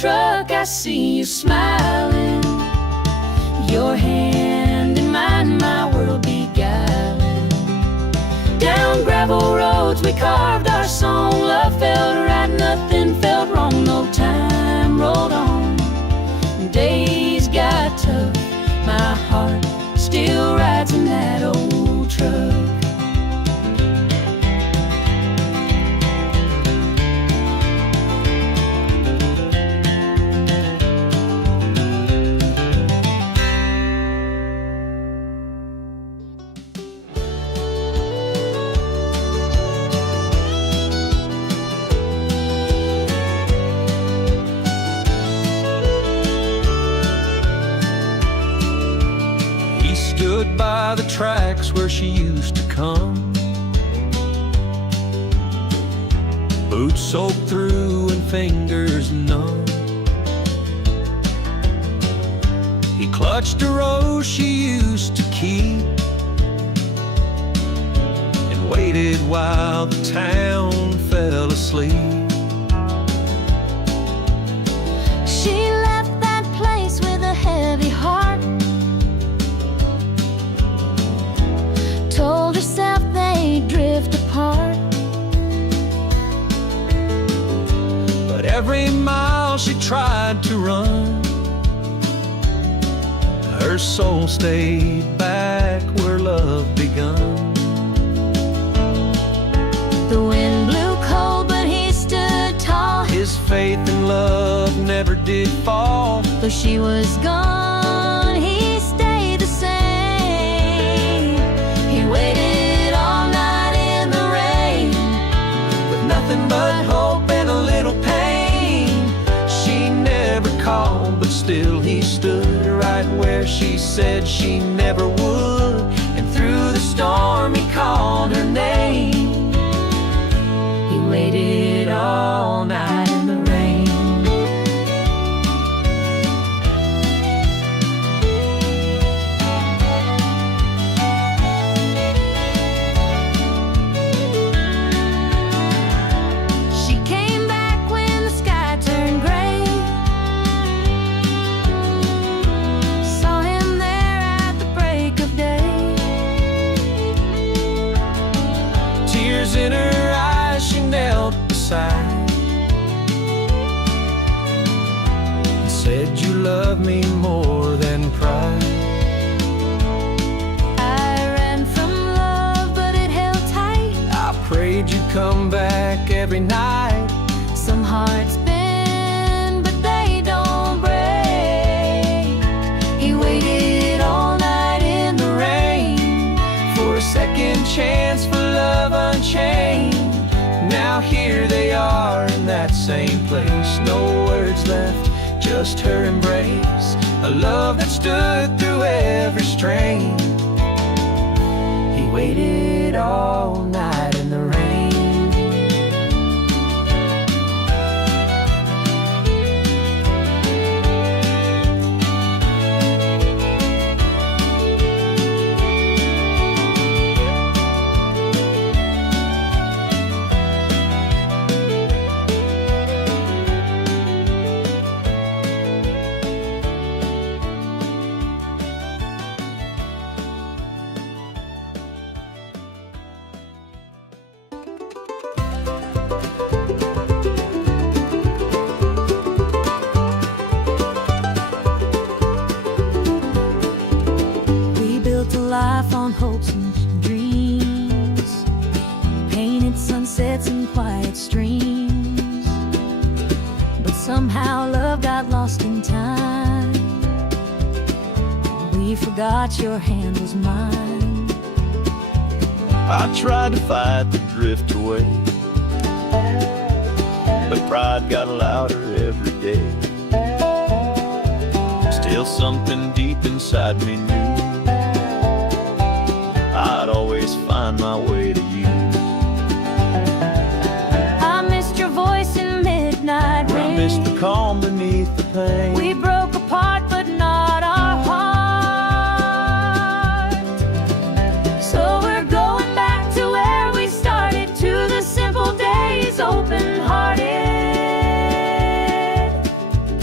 truck, I see you smiling, your hand in mine, my world beguiling. Down gravel roads we carved our song, love felt right, nothing felt wrong, no time rolled on. Days got tough, my heart still rides in that old truck. Stood by the tracks where she used to come, boots soaked through and fingers numb. He clutched a rose she used to keep and waited while the town fell asleep. She left that place with a heavy heart, told herself they'd drift apart. But every mile she tried to run, her soul stayed back where love begun. The wind blew cold, but he stood tall. His faith in love never did fall. Though she was gone, he stayed the same. He waited all night in the rain, With nothing but hope and a little pain. She never called, but still he stood right where she said she never would. And through the storm he called her name. He waited all night in the rain. she came back when the sky turned gray. Saw him there at the break of day. Tears in her eyes, she knelt beside and said, "You love me more than pride." I ran from love, but it held tight. I prayed you'd come back every night. Some hearts bend, but they don't break. He waited all night in the rain For a second chance, for love unchained. Now here they are in that same place. No words left, just her embrace. A love that stood through every strain. He waited all night in the rain. We built a life on hopes and dreams, painted sunsets and quiet streams. But somehow love got lost in time. We forgot your hand was mine. I tried to fight the drift away, but pride got louder every day. Still something deep inside me knew I'd always find my way to you. I missed your voice in midnight I rain. missed the calm beneath the pain. We broke apart, but not our heart. So we're going back to where we started, to the simple days, open-hearted.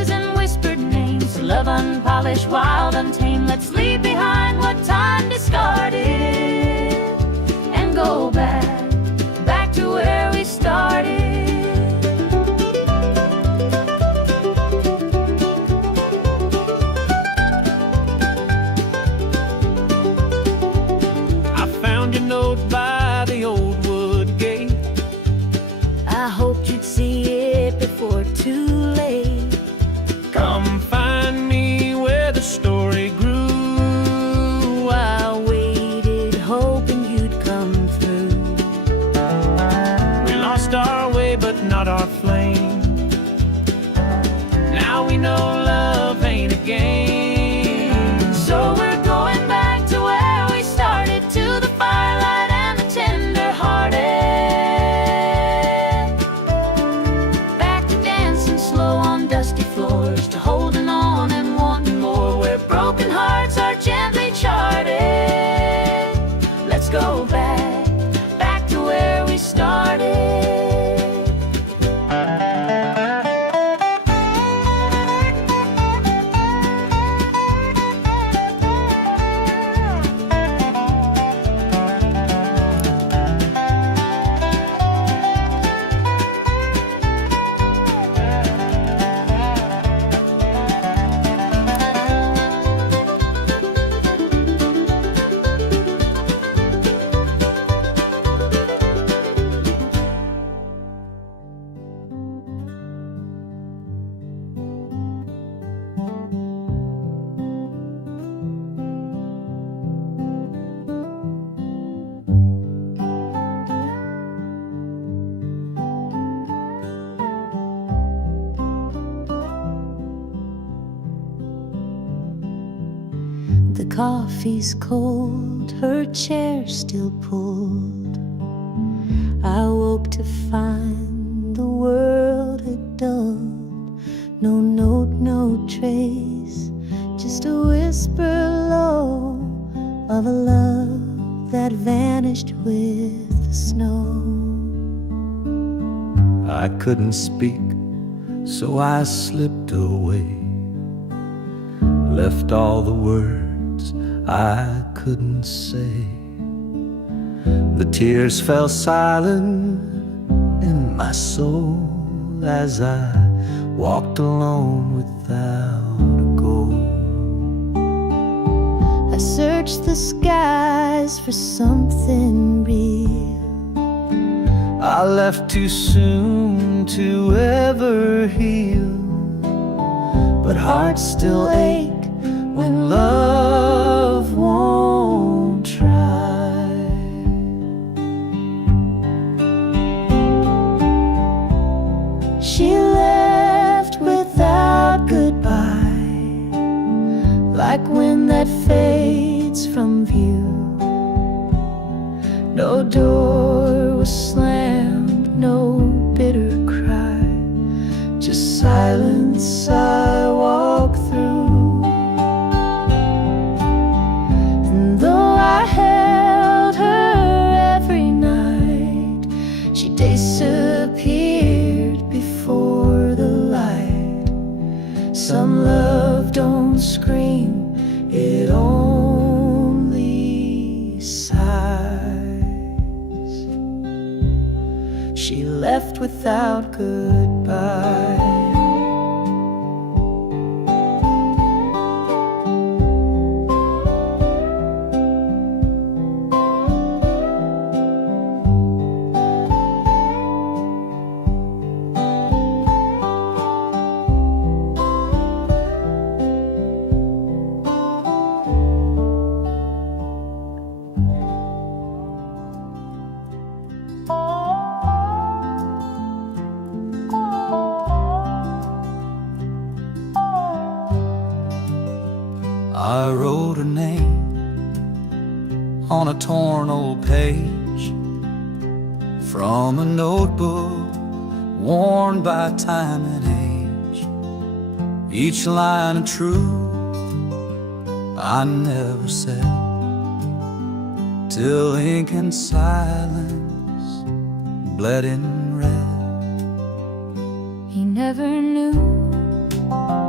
voices and whispered names. Love unpolished, wild, untamed. Let's leave behind what time discarded and go back to where we started. I found your note by the old wood gate. I hoped you'd see it before too late. Come find me where the story grew. I waited, hoping you'd come through. We lost our way, but not our flame. Now we know love ain't a game. So we're going back to where we started, to the firelight and the tender-hearted. Back to dancing slow on dusty floors, to holding on and wanting more, where broken hearts are gently charted. Let's go back to where we started. The coffee's cold, her chair still pulled. I woke to find the world had dulled. No note, no trace, just a whisper low of a love that vanished with the snow. I couldn't speak, so I slipped away. Left all the words I couldn't say. The tears fell silent in my soul as I walked alone without a goal. I searched the skies for something real. I left too soon to ever heal, but hearts still ache when love won't try. She left without goodbye, like wind that fades from view. No door was slammed, no bitter cry, just silence I walk through. And though I held her every night, she disappeared before the light. Some love don't scream, it only sighs. She left without goodbye. I wrote her name on a torn old page from a notebook worn by time and age. Each line of truth I never said, till ink and silence bled in red. He never knew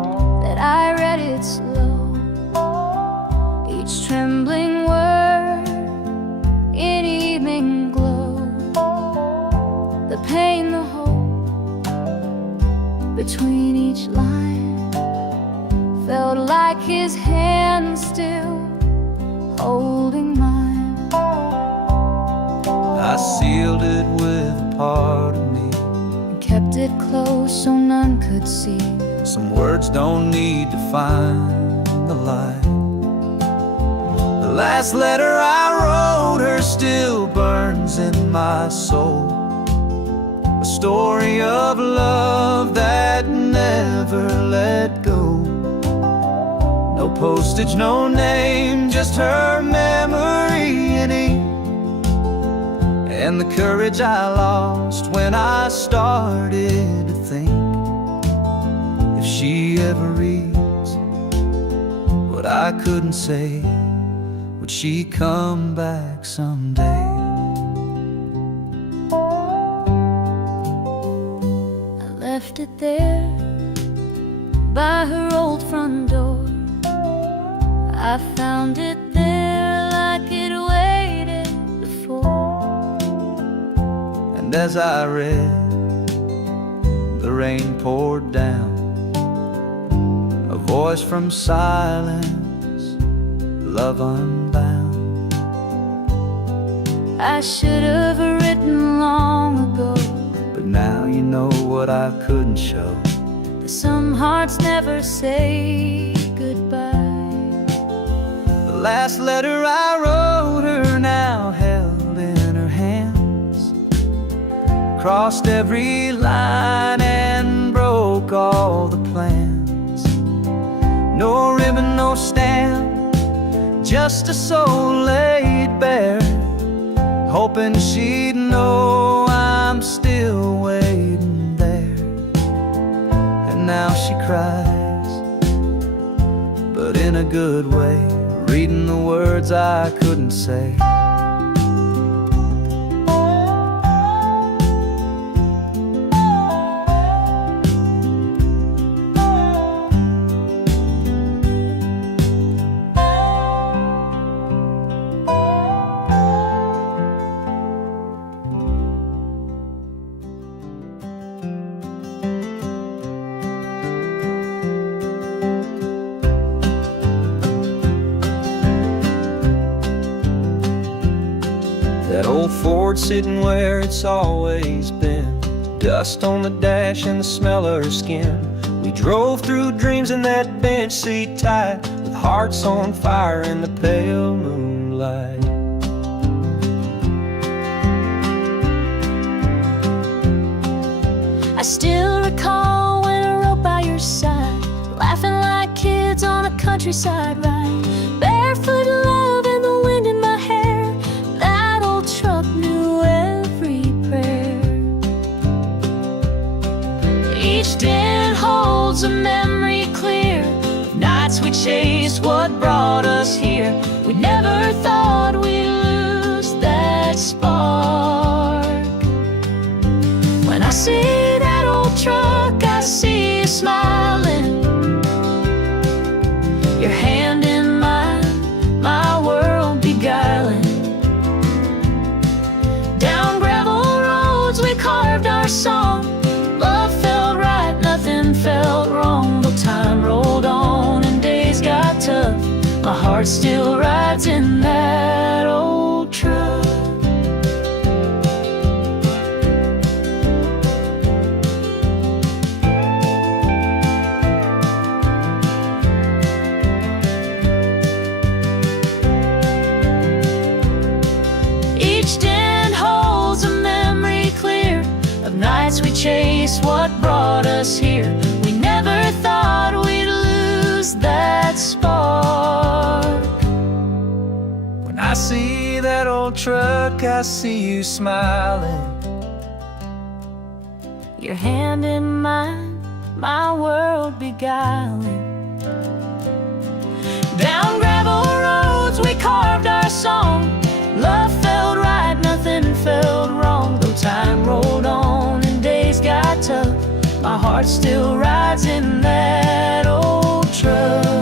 write it slow, each trembling word in evening glow. The pain, the hope between each line felt like his hand still holding mine. I sealed it with a part of me, And kept it close so none could see. some words don't need to find the light. The last letter I wrote her still burns in my soul, a story of love that never let go. No postage, no name, just her memory in ink, and the courage I lost when I started to think, if she ever reads what I couldn't say, would she come back someday? I left it there by her old front door. I found it there like it waited before. And as I read, the rain poured down, a voice from silence, love unbound. I should have written long ago, But now you know what I couldn't show. that some hearts never say goodbye. The last letter I wrote her now held in her hands, crossed every line and broke all the plans. No ribbon, no stamp, just a soul laid bare, hoping she'd know I'm still waiting there. And now she cries, but in a good way, reading the words I couldn't say. That old Ford sitting where it's always been, dust on the dash and the smell of her skin. We drove through dreams in that bench seat tight, with hearts on fire in the pale moonlight. I still recall when I rode by your side, laughing like kids on a countryside ride, barefoot love and the wind in my hair. That old truck knew every prayer. Each dent holds a memory clear of nights we chased what brought us here. We never thought we'd lose that spark. When I see that old truck, I see you smiling, your hand in mine, my world beguiling. Down gravel roads we carved our song, love felt right, nothing felt wrong. Though time rolled on and days got tough, my heart still rides in that old truck. Each dent holds a memory clear of nights we chased what brought us here. We never thought we'd lose that spark. When I see that old truck, I see you smiling, Your hand in mine, my world beguiling. Down gravel roads we carved our song, love felt right, nothing felt wrong. Though time rolled on and days got tough, my heart still rides in that old truck.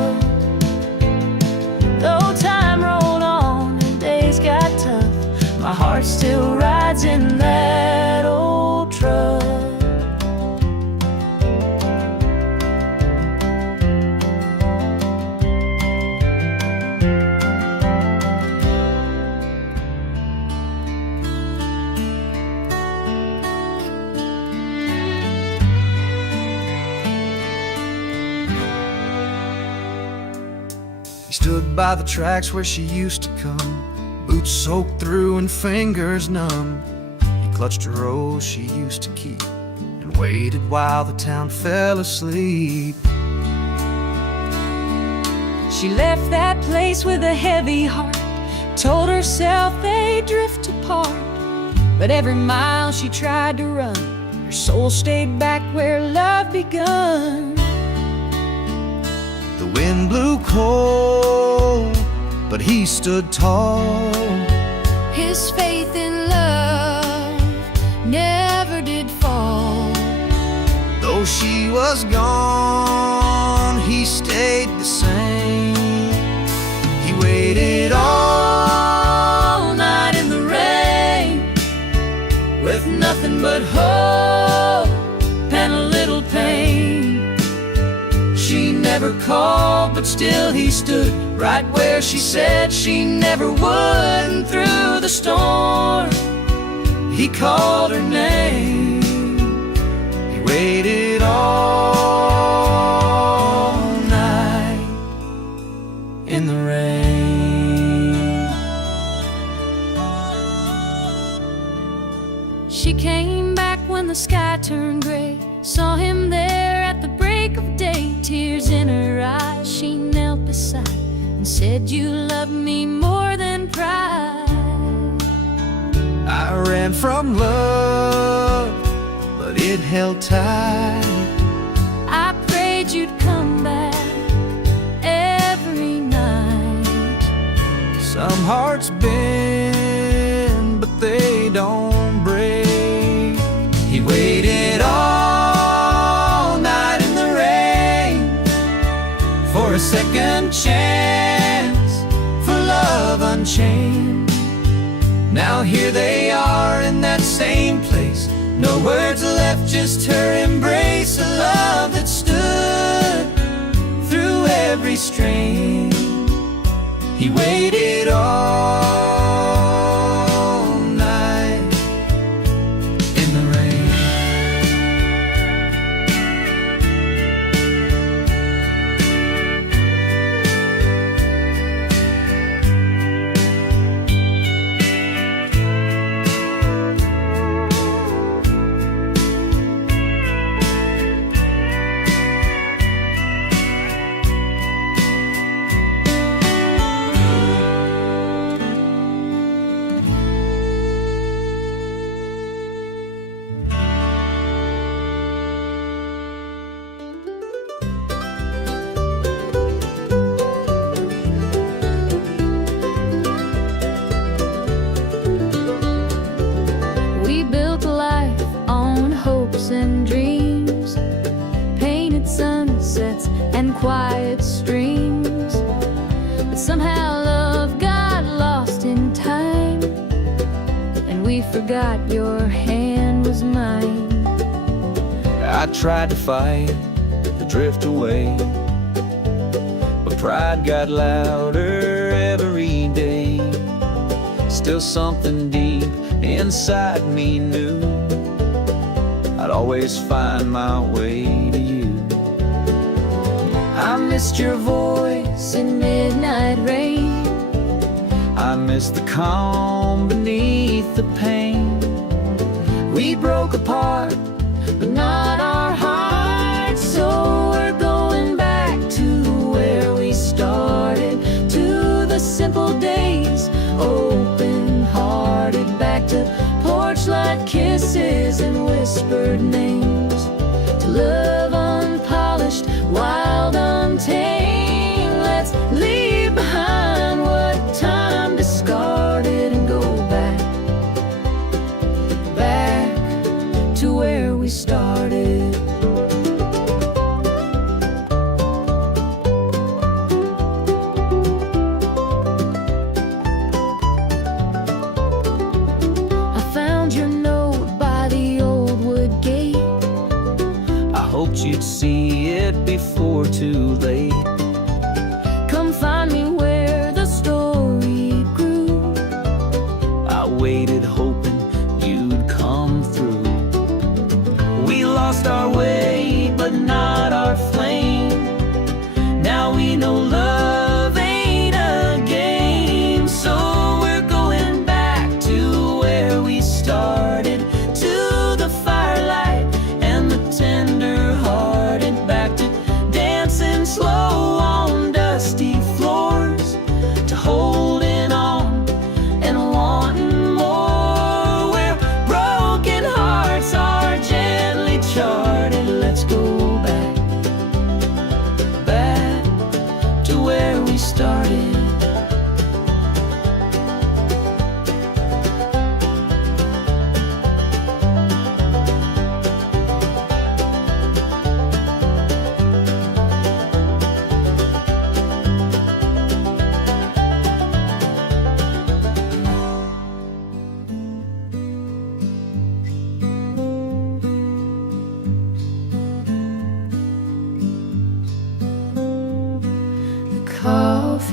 stood by the tracks where she used to come, boots soaked through and fingers numb. He clutched a rose she used to keep and waited while the town fell asleep. She left that place with a heavy heart, told herself they'd drift apart. But every mile she tried to run, her soul stayed back where love begun. The wind blew cold, but he stood tall. His faith in love never did fall. Though she was gone, he stayed the same. He waited all night in the rain, with nothing but hope and a little pain. She never called, but still he stood right where she said she never would. And through the storm, he called her name. He waited all night in the rain. She came back when the sky turned gray, saw him there at the break of day. Tears in her eyes, she knelt beside and said, "You love me more than pride." I ran from love, but it held tight. I prayed you'd come back every night. Some hearts bend, but they don't break. He waited all night in the rain for a second chance, for love unchained. Now here they are in that same place, no words left, just her embrace. A love that stood through every strain. He waited all night in the rain. We built a life on hopes and dreams, painted sunsets and quiet streams. But somehow love got lost in time, and we forgot your hand was mine. I tried to fight, to drift away, but pride got louder every day. Still something deep inside me knew I'd always find my way to you. I missed your voice in midnight rain. I missed the calm beneath the pain. We broke apart, but not our hearts. So we're going back to where we started, to the simple days, open-hearted, back to porch light kisses and whispered names, to love unpolished, wild, untamed. Let's leave behind what time discarded and go back, back to where we started. I found your note by the old wood gate. I hoped you'd see it before too late. Come find me where the story grew. I waited hoping you'd come through. We lost our way, but not our flame. Now we know love ain't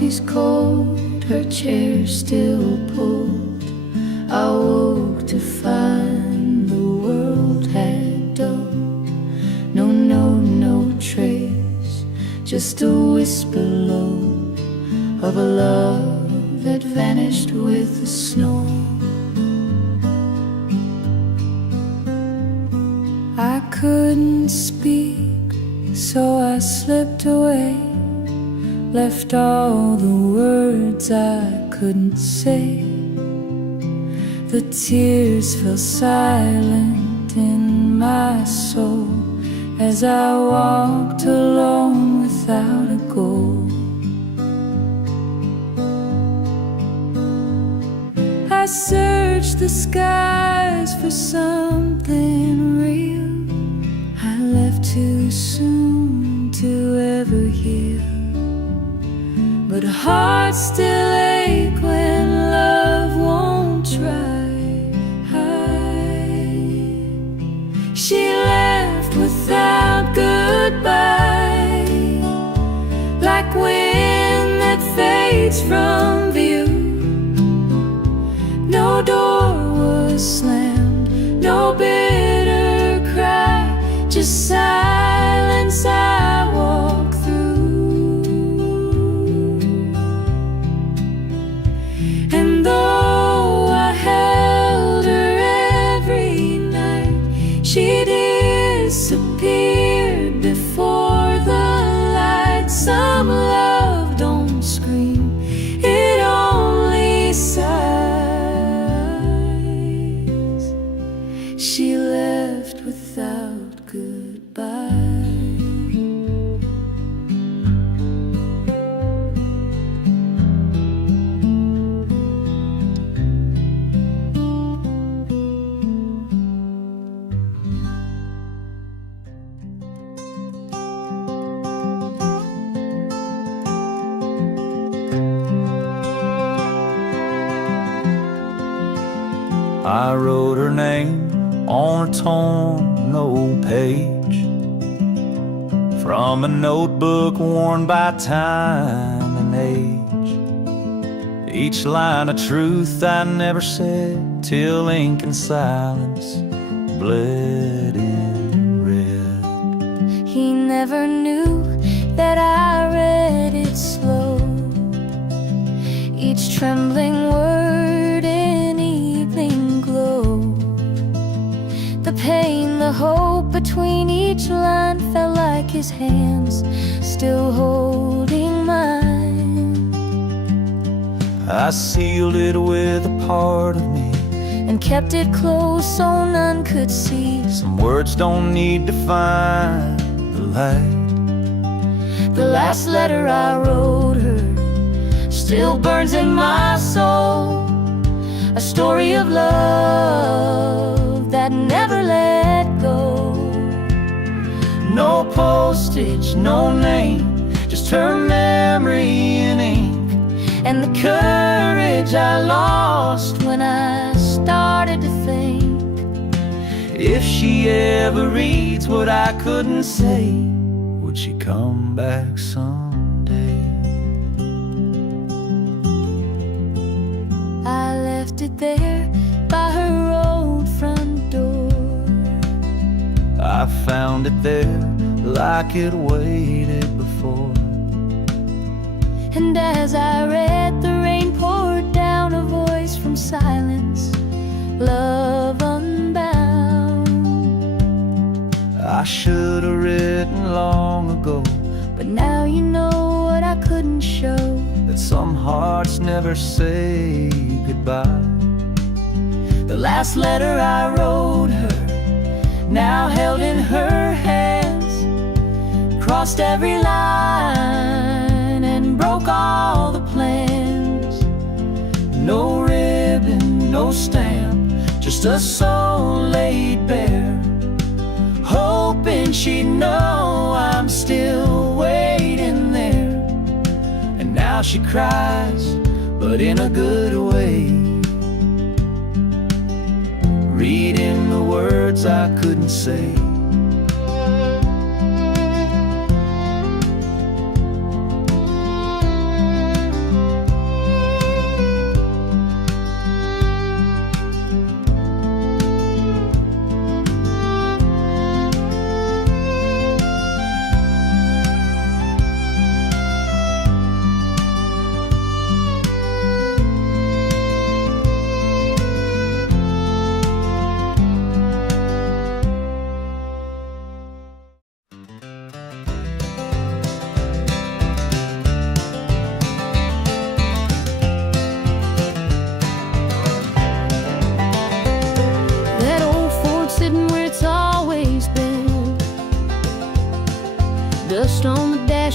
she's cold, her chair still pulled. I woke to find the world had dulled. No trace, just a whisper low of a love that vanished with the snow. I couldn't speak, so I slipped away, left all the words I couldn't say. The tears fell silent in my soul as I walked alone without a goal. I searched the skies for something real. I left too soon to ever heal, but hearts still ache when love won't try. She left without goodbye, like wind that fades from view. No door was slammed, no bitter cry, just silence I walk through. And though I held her every night, she disappeared before the light. Some love don't scream, it only sighs. She left without goodbye. I wrote her name on a torn old page from a notebook worn by time and age. Each line a truth I never said till ink and silence bled in red. He never knew that I read it slow, each trembling word in evening glow. The pain, the hope between each line felt like his hands still holding mine. I sealed it with a part of me and kept it close so none could see. Some words don't need to find the light. The last letter I wrote her still burns in my soul, a story of love that never let go. No postage, no name, just her memory in ink, and the courage I lost when I started to think. If she ever reads what I couldn't say, would she come back someday? I left it there by her old front door. I found it there like it waited before. And as I read, the rain poured down, a voice from silence, love unbound. I should have written long ago, but now you know what I couldn't show, that some hearts never say goodbye. The last letter I wrote her, now held in her hands, crossed every line and broke all the plans. No ribbon, no stamp, just a soul laid bare, hoping she'd know I'm still waiting there. And now she cries, but in a good way, reading the words I couldn't say.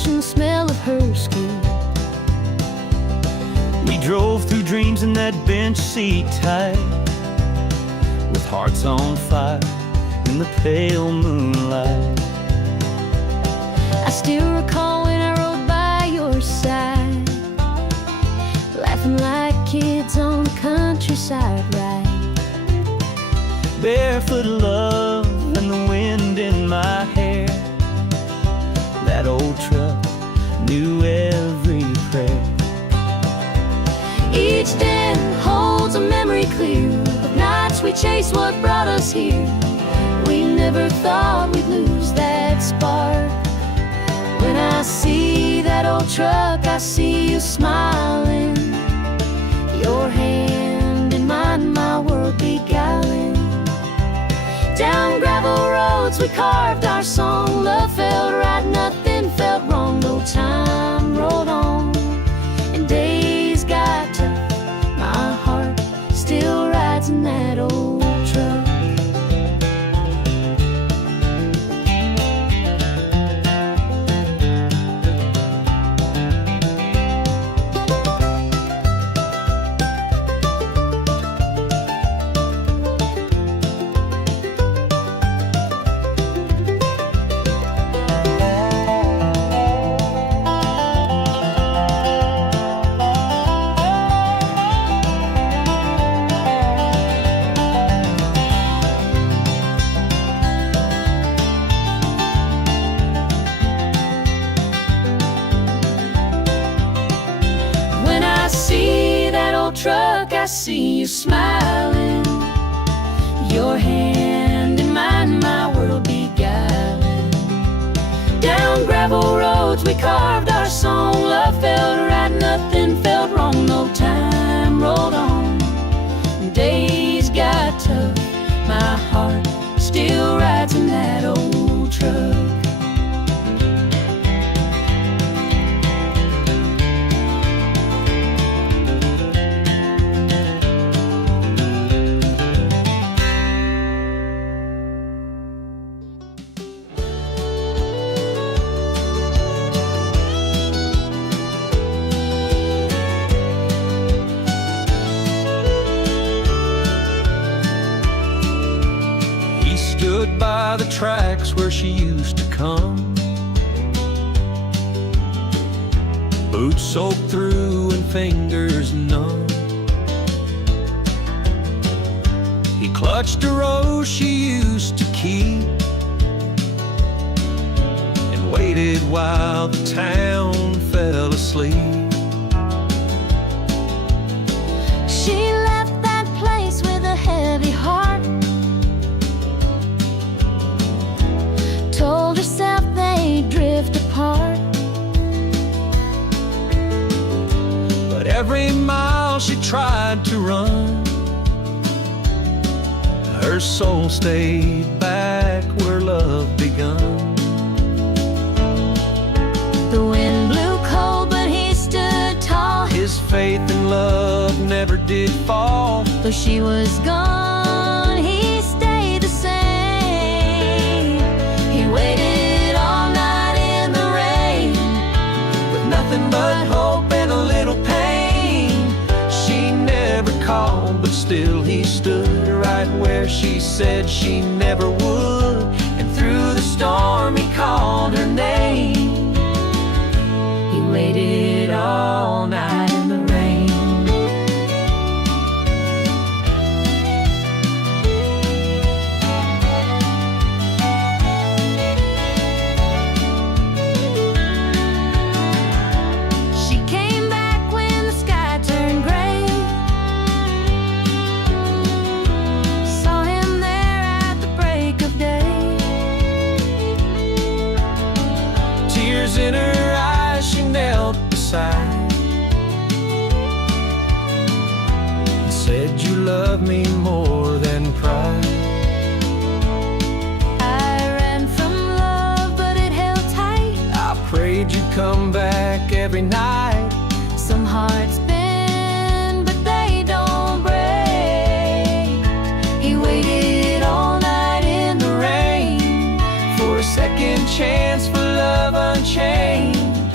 brush and the smell of her skin. We drove through dreams in that bench seat tight, with hearts on fire in the pale moonlight. I still recall when I rode by your side, laughing like kids on the countryside ride. Barefoot love and the wind in my hair. That old truck knew every prayer. Each day holds a memory clear of nights we chased what brought us here. We never thought we'd lose that spark. When I see that old truck, I see you smiling, your hand in mine, my world beguiling. Down gravel roads we carved our song. Love felt right, nothing felt wrong. No time rolled on and days got tough. My heart still rides in that old truck. Truck, I see you smiling, your hand in mine, my world beguiling. Down gravel roads we carved our song. Love felt right, nothing felt wrong. No time rolled on, days got tough. My heart still rides in that old truck. Stood by the tracks where she used to come, boots soaked through and fingers numb. He clutched a rose she used to keep and waited while the town fell asleep. She left that place with a heavy heart, told herself they'd drift apart. But every mile she tried to run, her soul stayed back where love begun. The wind blew cold, but he stood tall. His faith in love never did fall. Though she was gone, he stayed the same. He waited all night in the rain, With nothing but hope and a little pain. She never called, but still he stood right where she said she never would. And through the storm he called her name. he waited all night in the rain. She came back when the sky turned gray, saw him there at the break of day. Tears in her eyes, she knelt beside and said, "You love me more than pride." I ran from love, but it held tight. I prayed you'd come back every night. Some hearts bend, but they don't break. He waited all night in the rain For a second chance, for love unchained.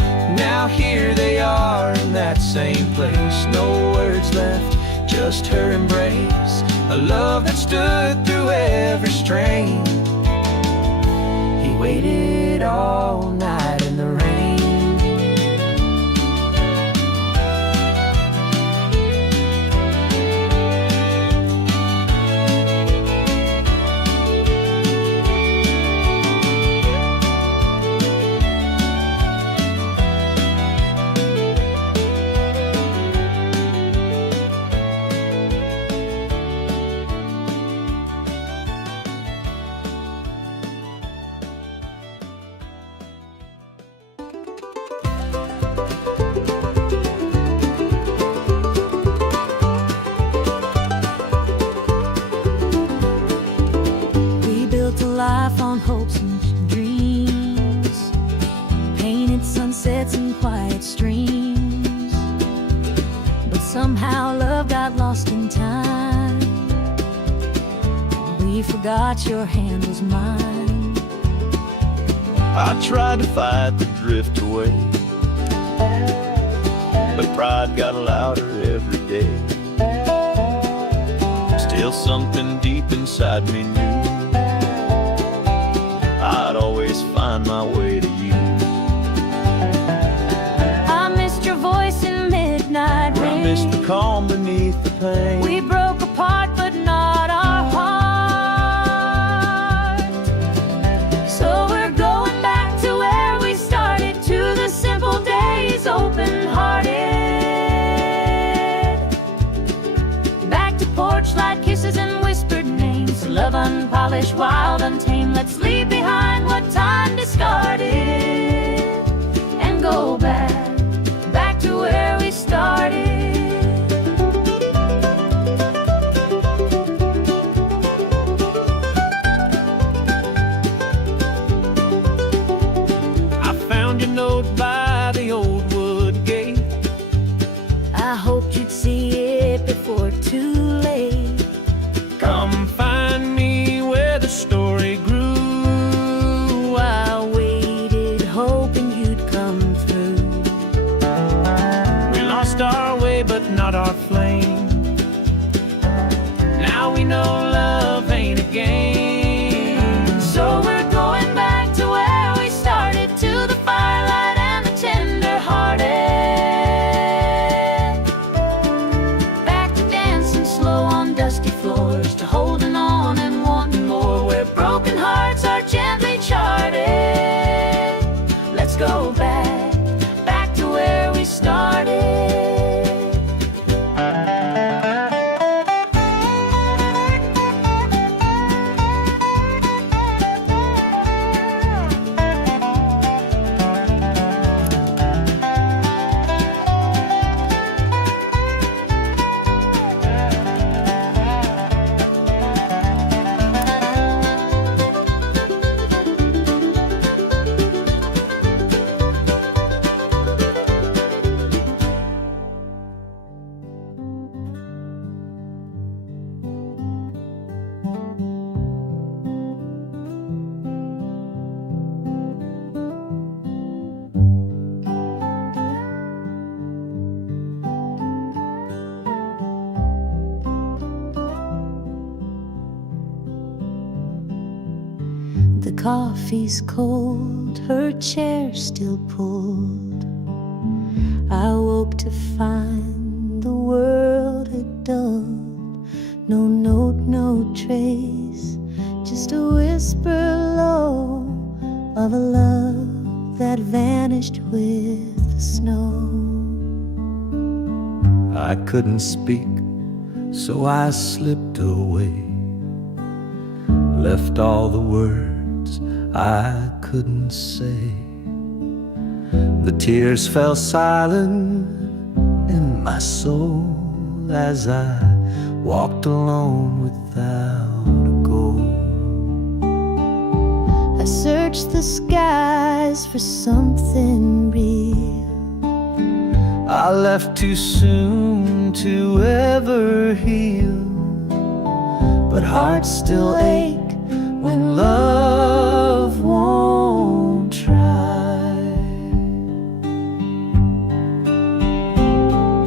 same place. No words left, just her embrace. A love that stood through every strain. He waited all night in the rain. Life on hopes and dreams, painted sunsets and quiet streams. But somehow love got lost in time. We forgot your hand was mine. I tried to fight the drift away, but pride got louder every day. Still something deep inside me knew I'd always find my way to you. I missed your voice in midnight rain. I missed the calm beneath the pain. We broke apart but not our heart. So we're going back to where we started, to the simple days, open-hearted. Back to porch light kisses and whispered names. Love unpolished, wild, untamed. Let's leave behind what time discarded and go back to where we started. I found your note by the old wood gate. I hoped you'd see it before too late. Come find me where the story grew. I waited, hoping you'd come through. We lost our way, but not our flame. Now we know love ain't a game. So we're going back to where we started, to the firelight and the tender-hearted. Back to dancing slow on dusty floors, to holding on and wanting more, where broken hearts are gently charted. Let's go back to where we started. The coffee's cold, her chair still pulled. I woke to find the world had dulled. No note, no trace, just a whisper low of a love that vanished with the snow. I couldn't speak, so I slipped away. Left all the words I couldn't say. The tears fell silent in my soul as I walked alone without a goal. I searched the skies for something real. I left too soon to ever heal, but hearts still ache when love won't try.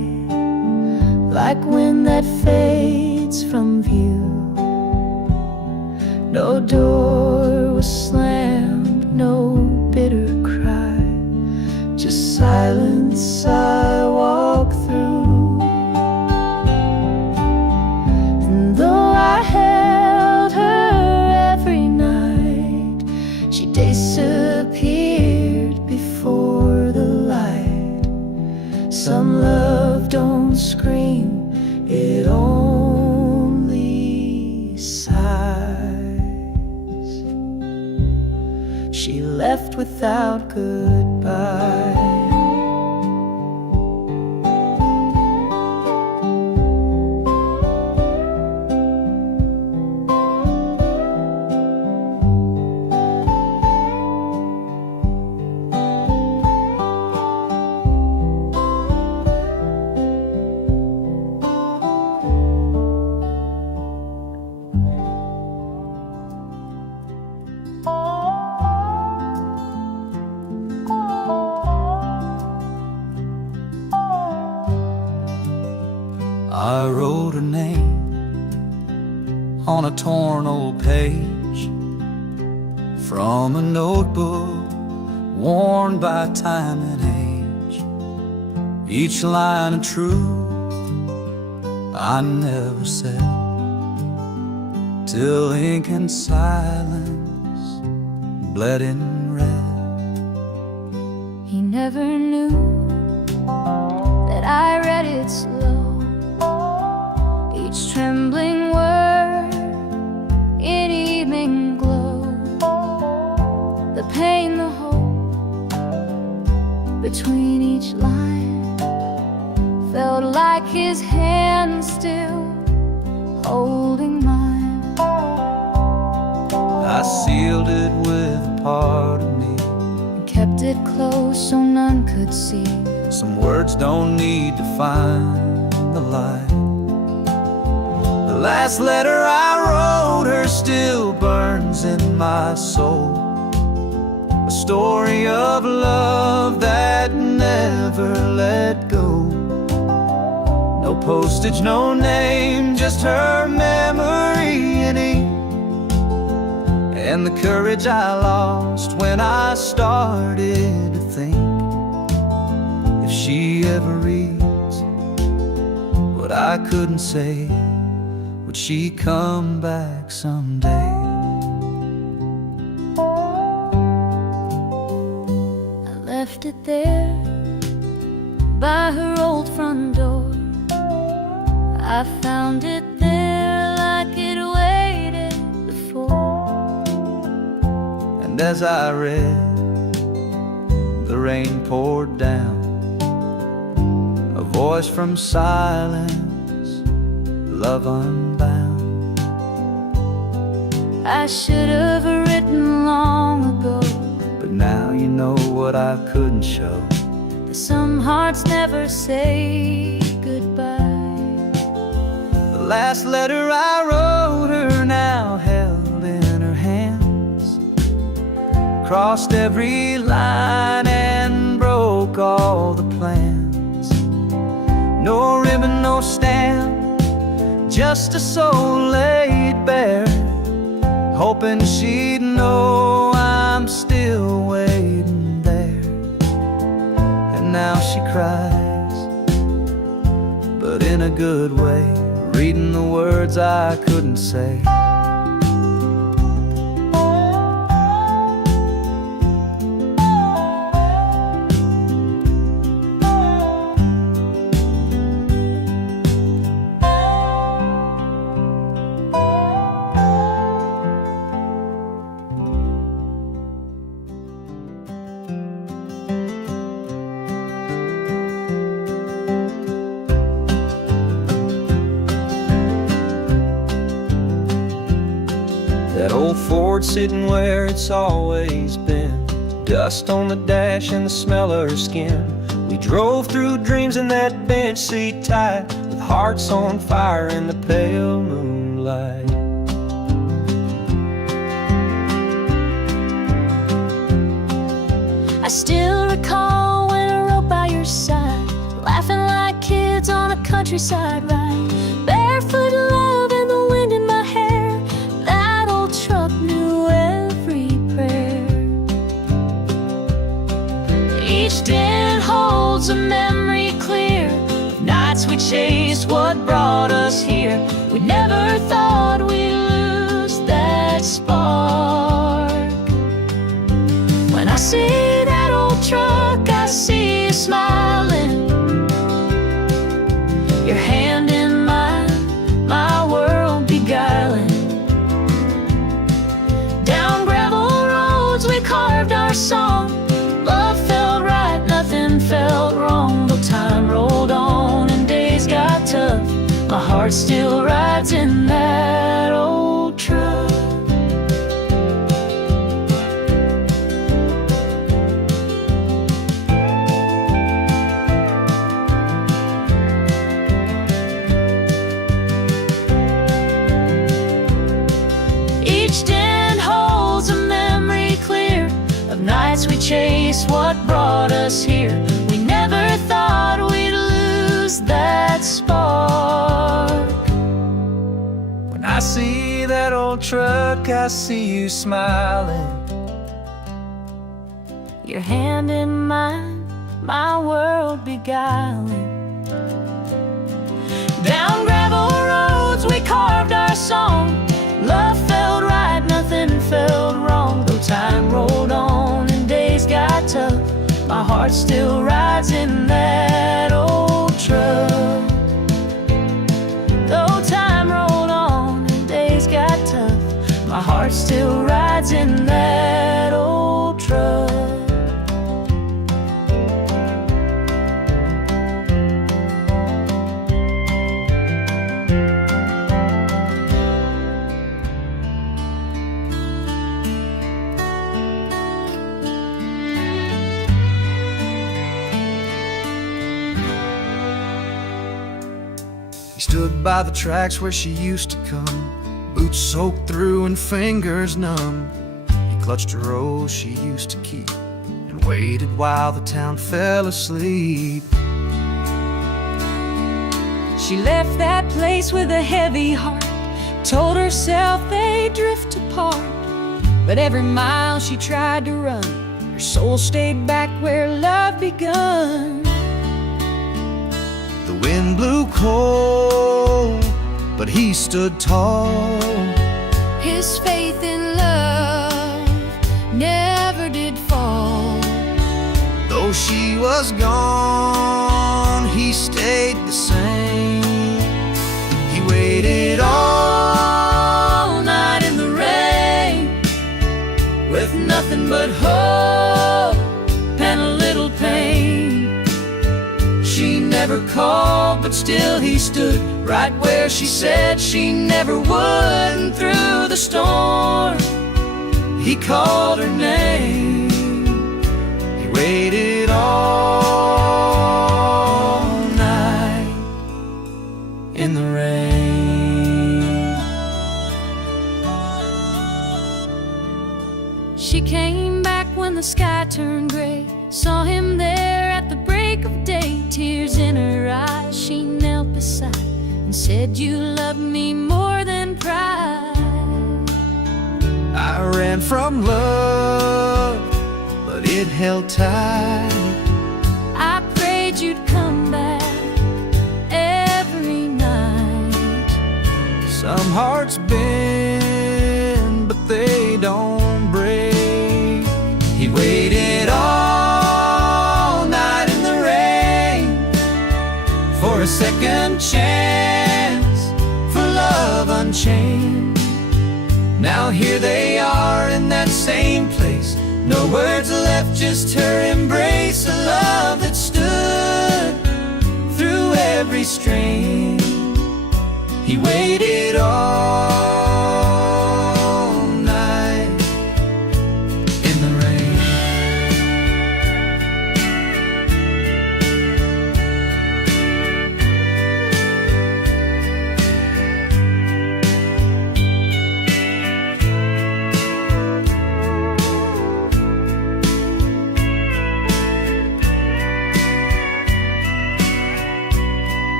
like wind that fades from view. No door was slammed, no bitter cry, just silence I walk through. And though I held her every night, she disappeared before the light. Some love don't scream, it only sighs. She left without goodbye. I wrote her name on a torn old page from a notebook worn by time and age. Each line of truth I never said, till ink and silence bled in red. He never knew that I read it slow, each trembling word in evening glow. The pain, the hope between each line felt like his hand still holding mine. I sealed it with a part of me, And kept it close so none could see. some words don't need to find the light. The last letter I wrote her still burns in my soul, a story of love that never let go. No postage, no name, just her memory in ink, and the courage I lost when I started to think, if she ever reads what I couldn't say, would she come back someday? I left it there by her old front door. I found it there like it waited before. And as I read, the rain poured down, a voice from silence, love unbound. I should have written long ago, But now you know what I couldn't show. that some hearts never say goodbye. The last letter I wrote her now held in her hands, crossed every line and broke all the plans. No ribbon, no stamp, just a soul laid bare, hoping she'd know I'm still waiting there. And now she cries, but in a good way, reading the words I couldn't say. That old Ford sitting where it's always been, dust on the dash and the smell of her skin. We drove through dreams in that bench seat tight, with hearts on fire in the pale moonlight. I still recall when I rode by your side, laughing like kids kids on a countryside ride, barefoot love and the wind in my hair. That old truck knew every prayer. Each den holds a memory clear, nights we chased what brought us here. We never thought we'd lose that spark. When I see that old truck, I see you smiling, your hand in mine, my world beguiling. Down gravel roads we carved our song. Love felt right, nothing felt wrong. Though time rolled on and days got tough, my heart still rides in that old truck. Each den holds a memory clear of nights we chased what brought us here. We never thought we'd lose that spark. When I see that old truck, I see you smiling, Your hand in mine, my world beguiling. Down gravel roads we carved our song. Love felt right, nothing felt wrong. Though time rolled on and days got tough, my heart still rides in that old truck. Though time rolled on and days got tough, my heart still rides in that old truck. He stood by the tracks where she used to come, boots soaked through and fingers numb. He clutched a rose she used to keep and waited while the town fell asleep. She left that place with a heavy heart, told herself they'd drift apart. But every mile she tried to run, her soul stayed back where love begun. The wind blew cold, but he stood tall. His faith in love never did fall. Though she was gone, he stayed the same. He waited all night in the rain, with nothing but hope and a little pain. She never called, but still he stood right where she said she never would. And through the storm, he called her name. He waited all night in the rain. She came back when the sky turned gray, saw him there at the break of day. Tears in her eyes, she knelt beside and said, "You love me more than pride." I ran from love, but it held tight. I prayed you'd come back every night. Some hearts bend, but they don't break. He waited all night in the rain for a second chance, for love unchained. Now here they are in that same place, no words left, just her embrace. A love that stood through every strain. He waited all night in the rain.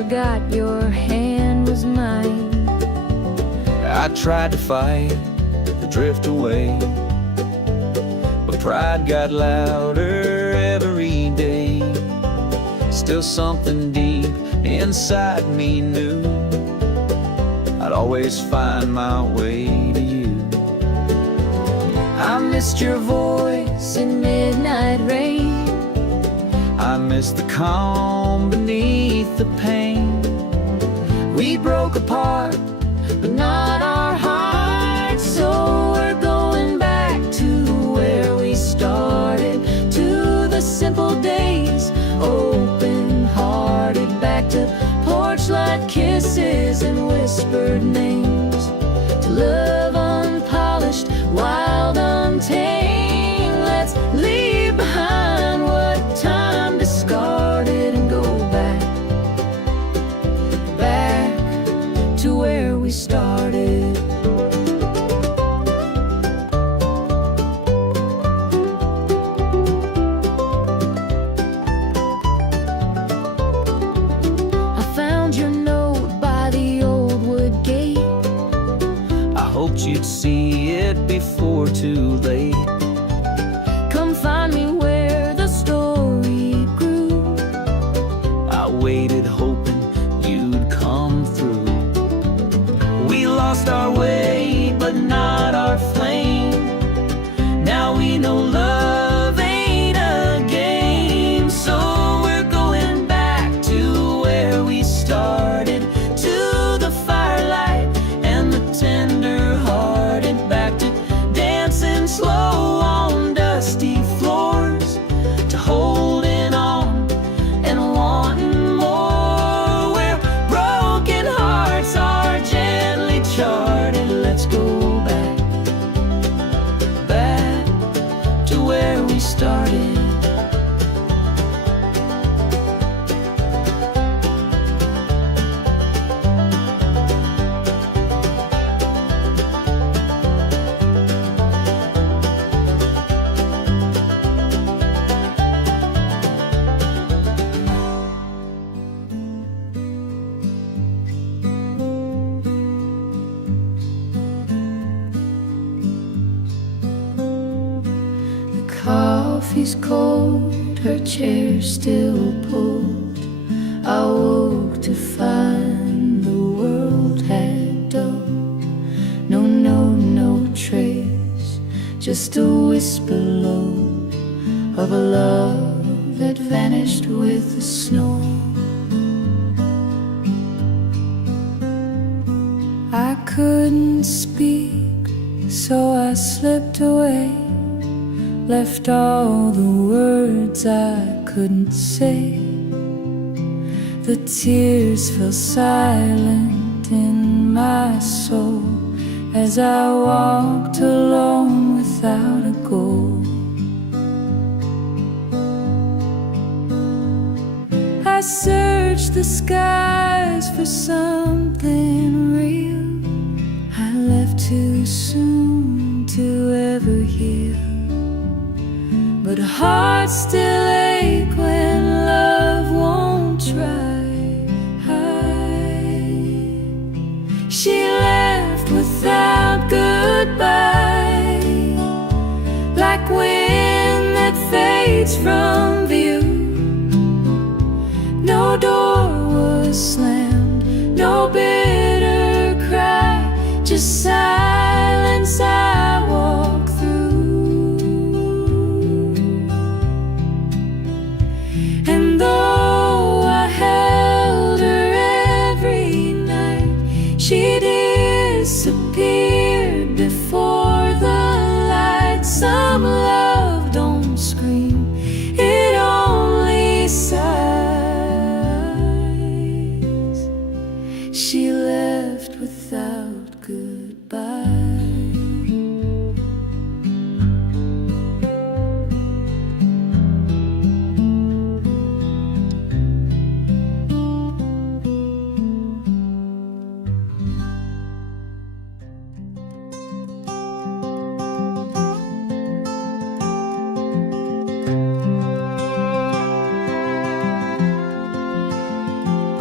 forgot your hand was mine. I tried to fight the drift away, but pride got louder every day. Still something deep inside me knew I'd always find my way to you. I missed your voice in midnight rain. I missed the calm beneath the pain. We broke apart, but not our hearts. So we're going back to where we started, to the simple days, open-hearted. Back to porch light kisses and whispered names, to love unpolished, wild, untamed. Let's leave behind what time discarded and go back, back to where we started. I found your note by the old wood gate. I hoped you'd see it before too late. Come find me where the story grew. I waited hoping you'd come through. We lost our way, but not our flame. Now we know love ain't a game. So we're going back to where we started, to the firelight and the tender-hearted. Back to dancing slow on dusty floors, to holding on and wanting more, where broken hearts are gently charted. Let's go back, back to where we started. The coffee's cold, her chair still pulled. I woke to find the world had dulled. No trace, just a whisper low of a love that vanished with the snow. I couldn't speak, so I slipped away, left all the words I couldn't say. The tears fell silent in my soul as I walked alone without a goal. I searched the skies for something real. I left too soon to ever heal, but hearts still ache when love won't try. She left without goodbye, like wind that fades from view. No door was slammed, no bitter cry, just silence I walk through. And though I held her every night, she disappeared before the light. Some love don't scream, it only sighs. She left without goodbye.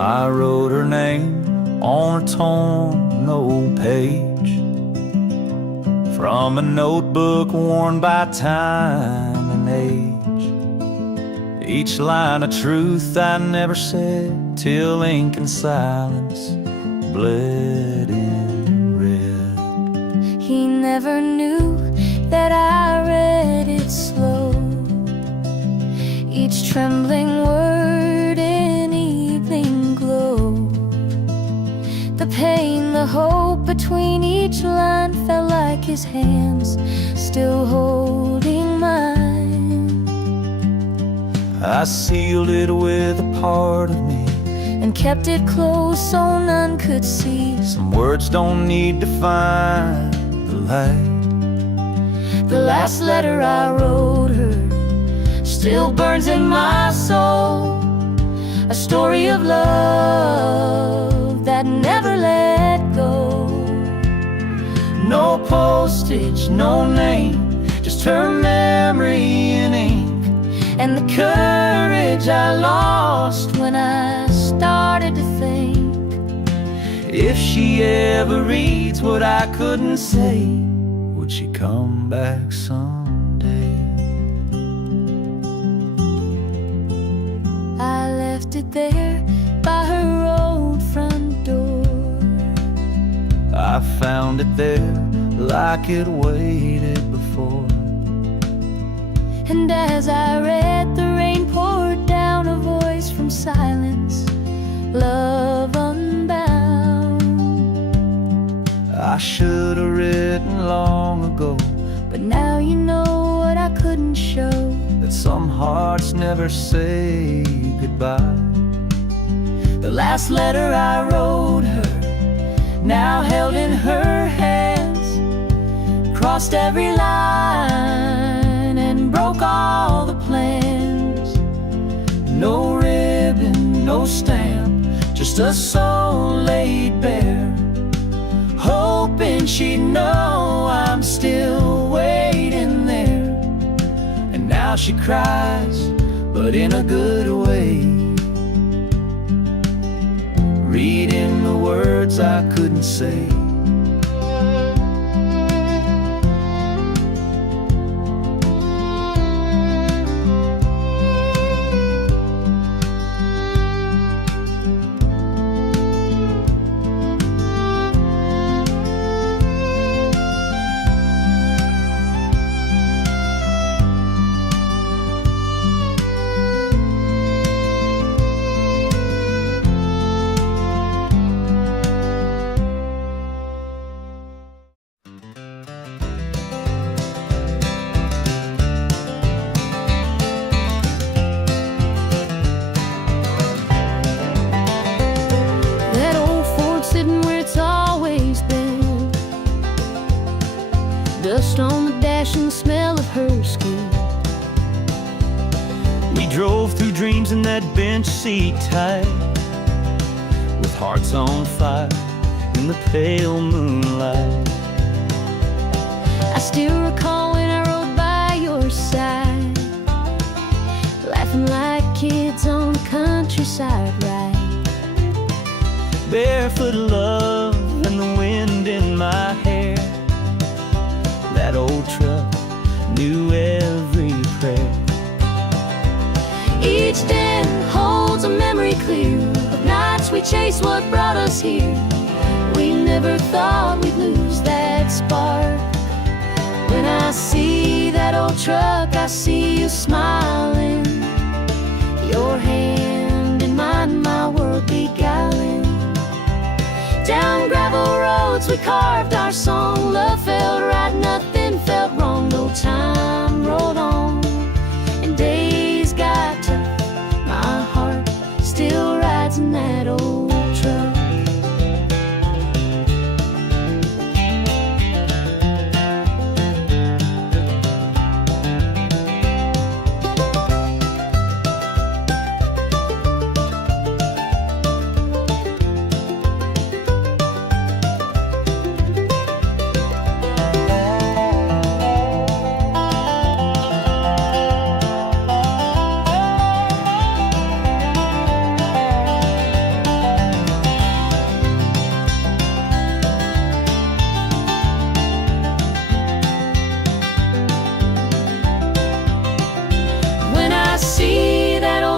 I wrote her name on a torn old page from a notebook worn by time and age. Each line of truth I never said till ink and silence bled in red. He never knew that I read it slow, each trembling word in evening glow. The pain, the hope between each line felt like his hands still holding mine. I sealed it with a part of me and kept it close so none could see. Some words don't need to find the light. The last letter I wrote her still burns in my soul, a story of love that never let go. No postage, no name, just her memory in ink, and the courage I lost when I started to think. If she ever reads what I couldn't say, would she come back someday? I left it there by her old front door. I found it there like it waited before. And as I read, the rain poured down, a voice from silence, love unbound. I should have written long ago, but now you know what I couldn't show, that some hearts never say goodbye. The last letter I wrote her, now held in her hands, crossed every line and broke all the plans. No ribbon, no stamp, just a soul laid bare, hoping she'd know I'm still waiting there. And now she cries, but in a good way, reading the words I couldn't say. Dust on the dash and the smell of her skin. We drove through dreams in that bench seat tight, with hearts on fire in the pale moonlight. I still recall when I rode by your side, laughing like kids on the countryside ride. Barefoot love and the wind in my hair. That old truck knew every prayer. Each den holds a memory clear of nights we chased what brought us here. We never thought we'd lose that spark. When I see that old truck, I see you smiling, your hand in mine, my world beguiling. Down gravel roads we carved our song. Love felt right, nothing felt wrong. No time rolled on and days got tough. My heart still rides in that old truck.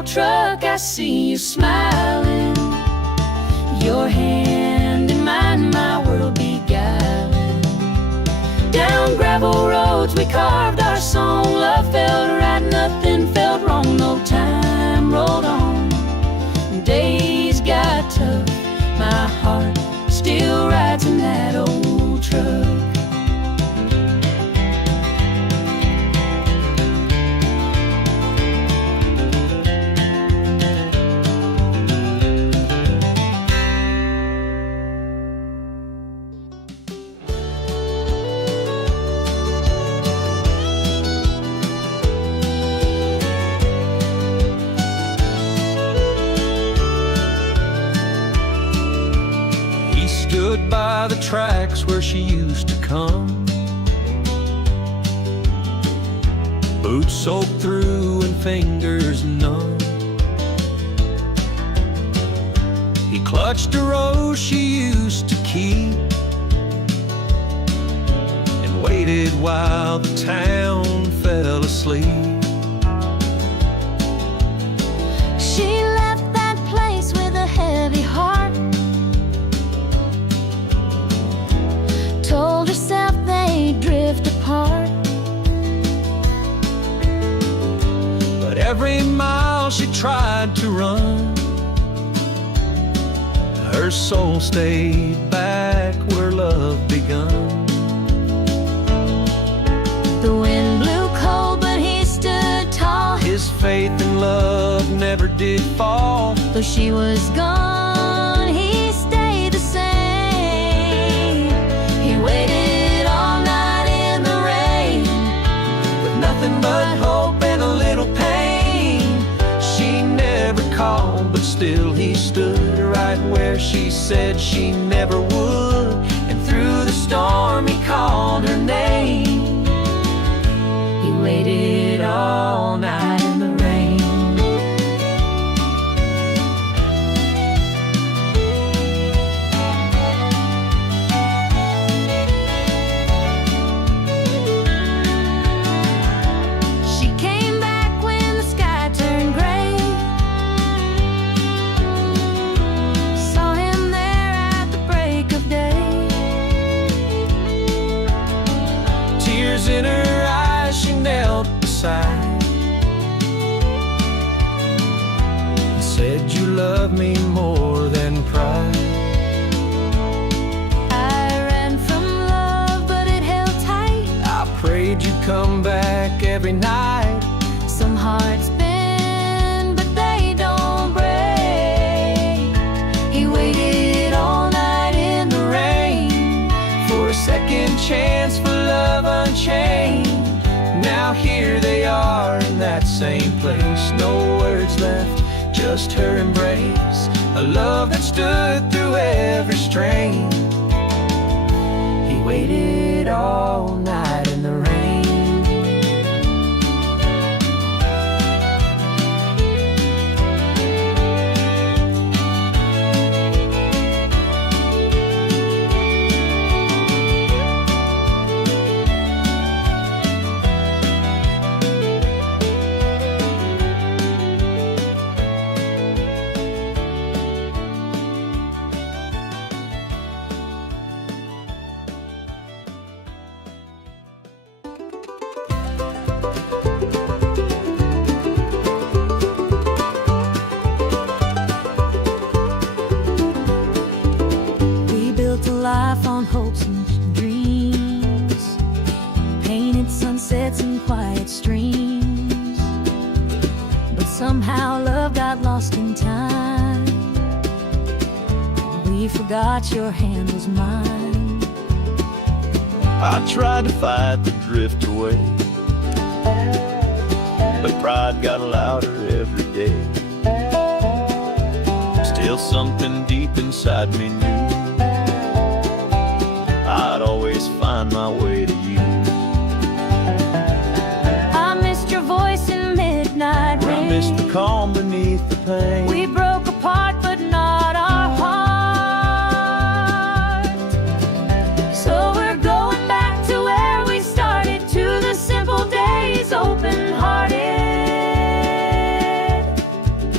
old truck, I see you smiling. Your hand in mine, my world beguiling. Down gravel roads we carved our song. Love felt right, nothing felt wrong. No time rolled on, days got tough. My heart still rides in that old truck. Stood by the tracks where she used to come, boots soaked through and fingers numb. He clutched a rose she used to keep and waited while the town fell asleep. She left that place with a heavy heart, told herself they'd drift apart. But every mile she tried to run, her soul stayed back where love begun. The wind blew cold, but he stood tall. His faith in love never did fall. Though she was gone, he stayed the same. He waited all night in the rain, With nothing but hope and a little pain. She never called, but still he stood right where she said she never would. And through the storm he called her name. He waited all night in the rain. she came back when the sky turned gray. Saw him there at the break of day. Tears in her eyes, she knelt beside and said, "You love me more than pride." I ran from love, but it held tight. I prayed you'd come back every night. Some hearts bend, but they don't break. He waited all night in the rain For a second chance for love unchained. Now here they are in that same place. No words left, just her embrace. A love that stood through every strain. He waited all night in the rain. We built a life on hopes and dreams, painted sunsets and quiet streams. But somehow love got lost in time. We forgot your hand was mine. I tried to fight the drift away, but pride got louder every day. Still something deep inside me knew I'd always find my way to you. I missed your voice in midnight I rain. missed the calm beneath the pain. We broke apart, but not our heart. So we're going back to where we started, to the simple days, open-hearted.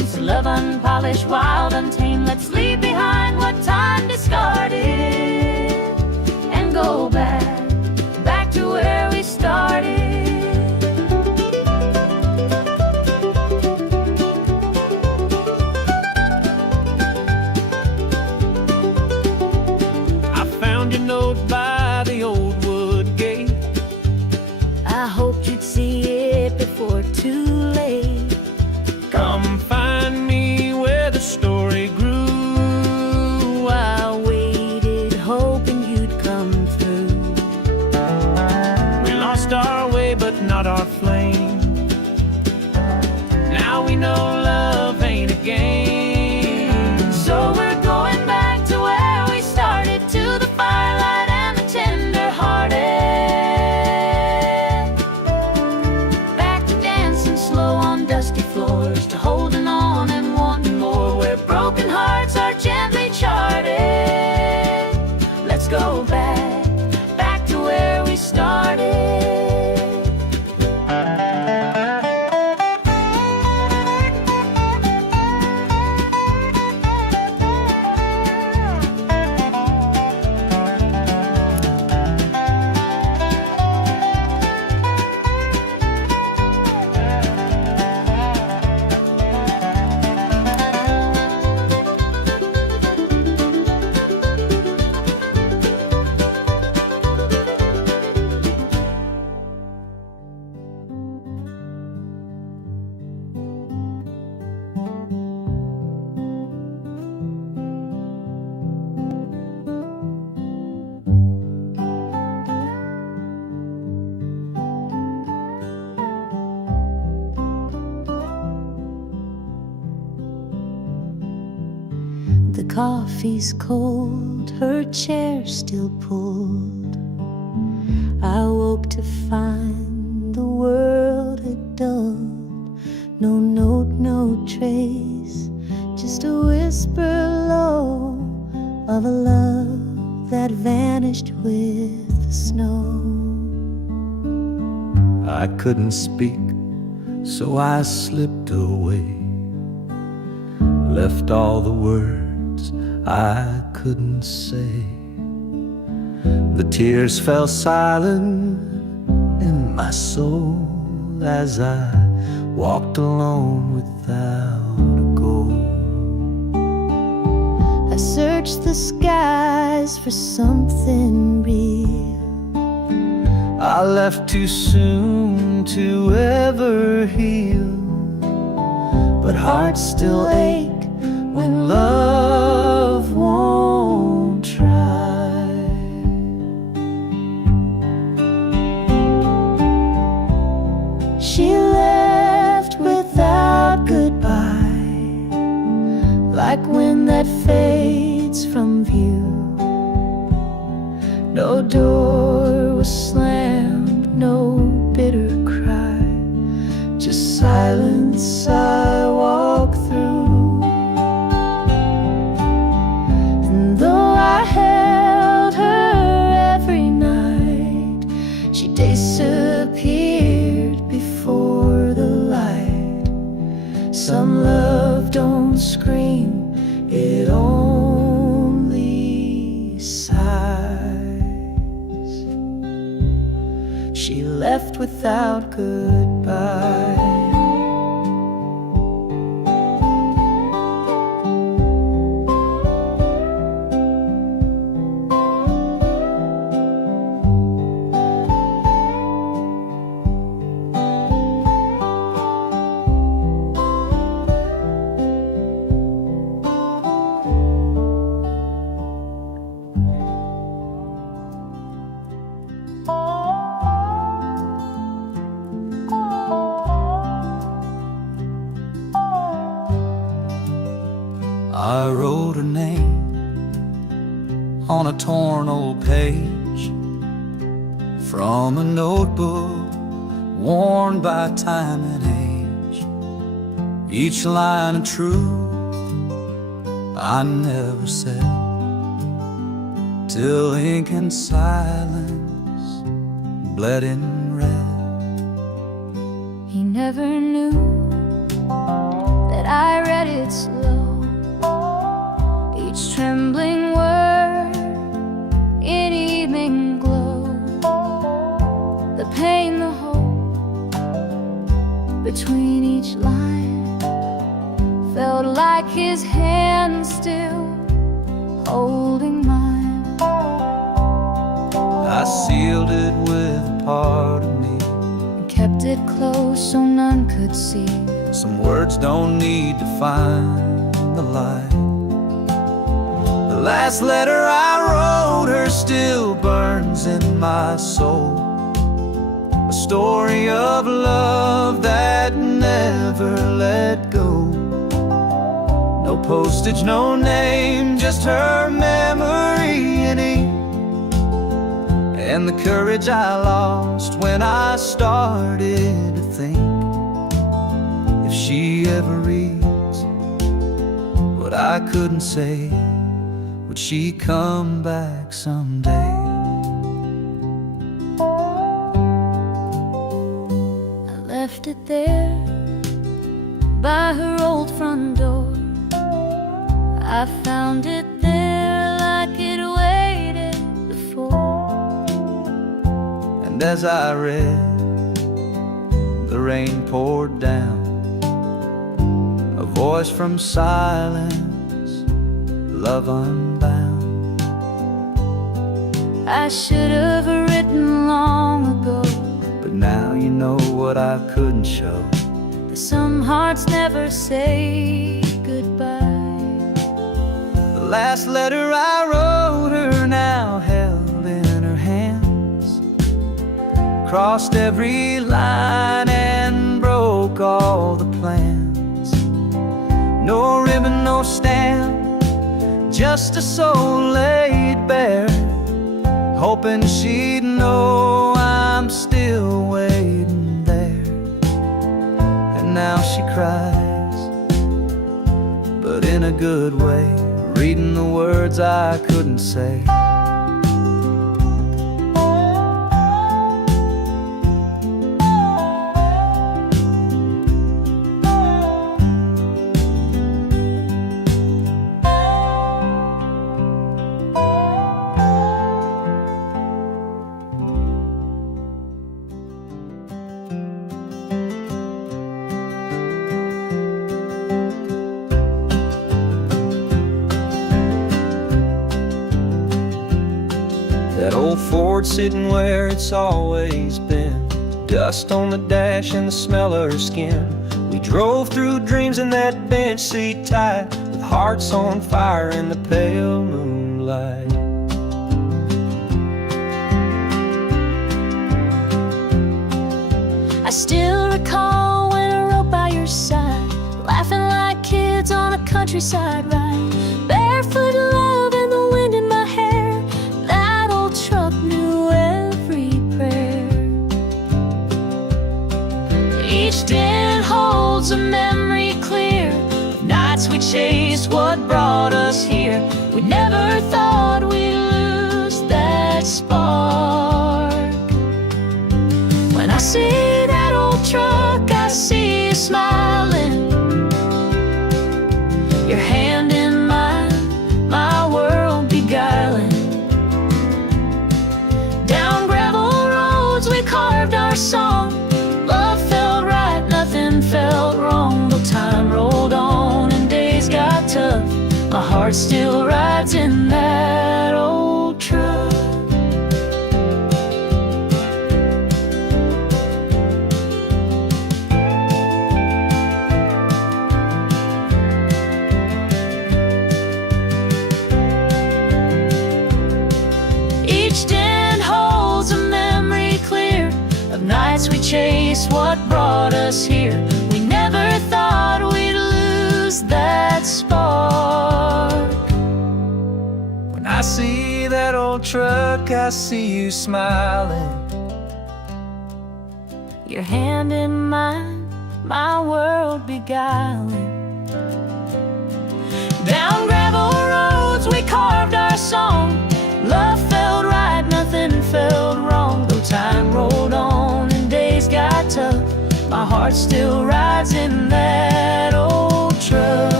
unpolished, wild, untamed. Let's leave behind what time discarded and go back to where we started. I found your note by the old wood gate. I hoped you'd see it before too late. Come find me where the story grew. I waited, hoping you'd come through. We lost our way, but not our flame. Now we know love ain't a game. So we're going back to where we started, to the firelight and the tender-hearted. Back to dancing slow on dusty floors, to holding on and wanting more, where broken hearts are gently charted. Let's go back to where we started. The coffee's cold, her chair still pulled. I woke to find the world had dulled. No note, no trace, just a whisper low of a love that vanished with the snow. I couldn't speak, so I slipped away, left all the words I couldn't say. The tears fell silent in my soul as I walked alone without a goal. I searched the skies for something real. I left too soon to ever heal, but hearts still ache when love won't try. She left without goodbye, like wind that fades from view. No door was slammed, no bitter cry, just silence I walk through. And though I held her every night, she disappeared before the light. Some love don't scream, it only sighs. She left without goodbye. I wrote her name on a torn old page from a notebook worn by time and age. Each line of truth I never said, till ink and silence bled in red. He never knew that I read read it slow, each trembling word in evening glow. The pain, the hope between each line felt like his hand still holding mine. I sealed it with a part of me And kept it close so none could see. Some words don't need to find the light. The last letter I wrote her still burns in my soul. A story of love that never let go. No postage, no name, just her memory in ink. And the courage I lost when I started to think, if she ever reads what I couldn't say, would she come back someday? I left it there by her old front door. I found it there like it waited before. And as I read, the rain poured down, a voice from silence, love unbound. I should have written long ago, But now you know what I couldn't show. that some hearts never say goodbye. The last letter I wrote her now held in her hands, crossed every line and broke all the plans. No ribbon, no stamp, just a soul laid bare, hoping she'd know I'm still waiting there. And now she cries, but in a good way, reading the words I couldn't say. That old Ford sitting where it's always been, dust on the dash and the smell of her skin. We drove through dreams in that bench seat tight, with hearts on fire in the pale moonlight. I still recall when I rode by your side, laughing like kids on a countryside ride. Barefoot love and the wind in my hair, that old truck knew every prayer. Each dent holds a memory clear of nights we chased what brought us here. We never thought we'd lose that spark. When I see that old truck, I see you smiling, your hand in mine, my world beguiling. Down gravel roads we carved our song. Love felt right, nothing felt wrong. Though time rolled on and days got tough, my heart still rides in that old truck. Each dent holds a memory clear of nights we chased what brought us here. We never thought we'd lose that spark. When I see that old truck, I see you smiling, Your hand in mine, my world beguiling. Down gravel roads we carved our song. Love felt right, nothing felt wrong. Though time rolled on and days got tough, my heart still rides in that old truck.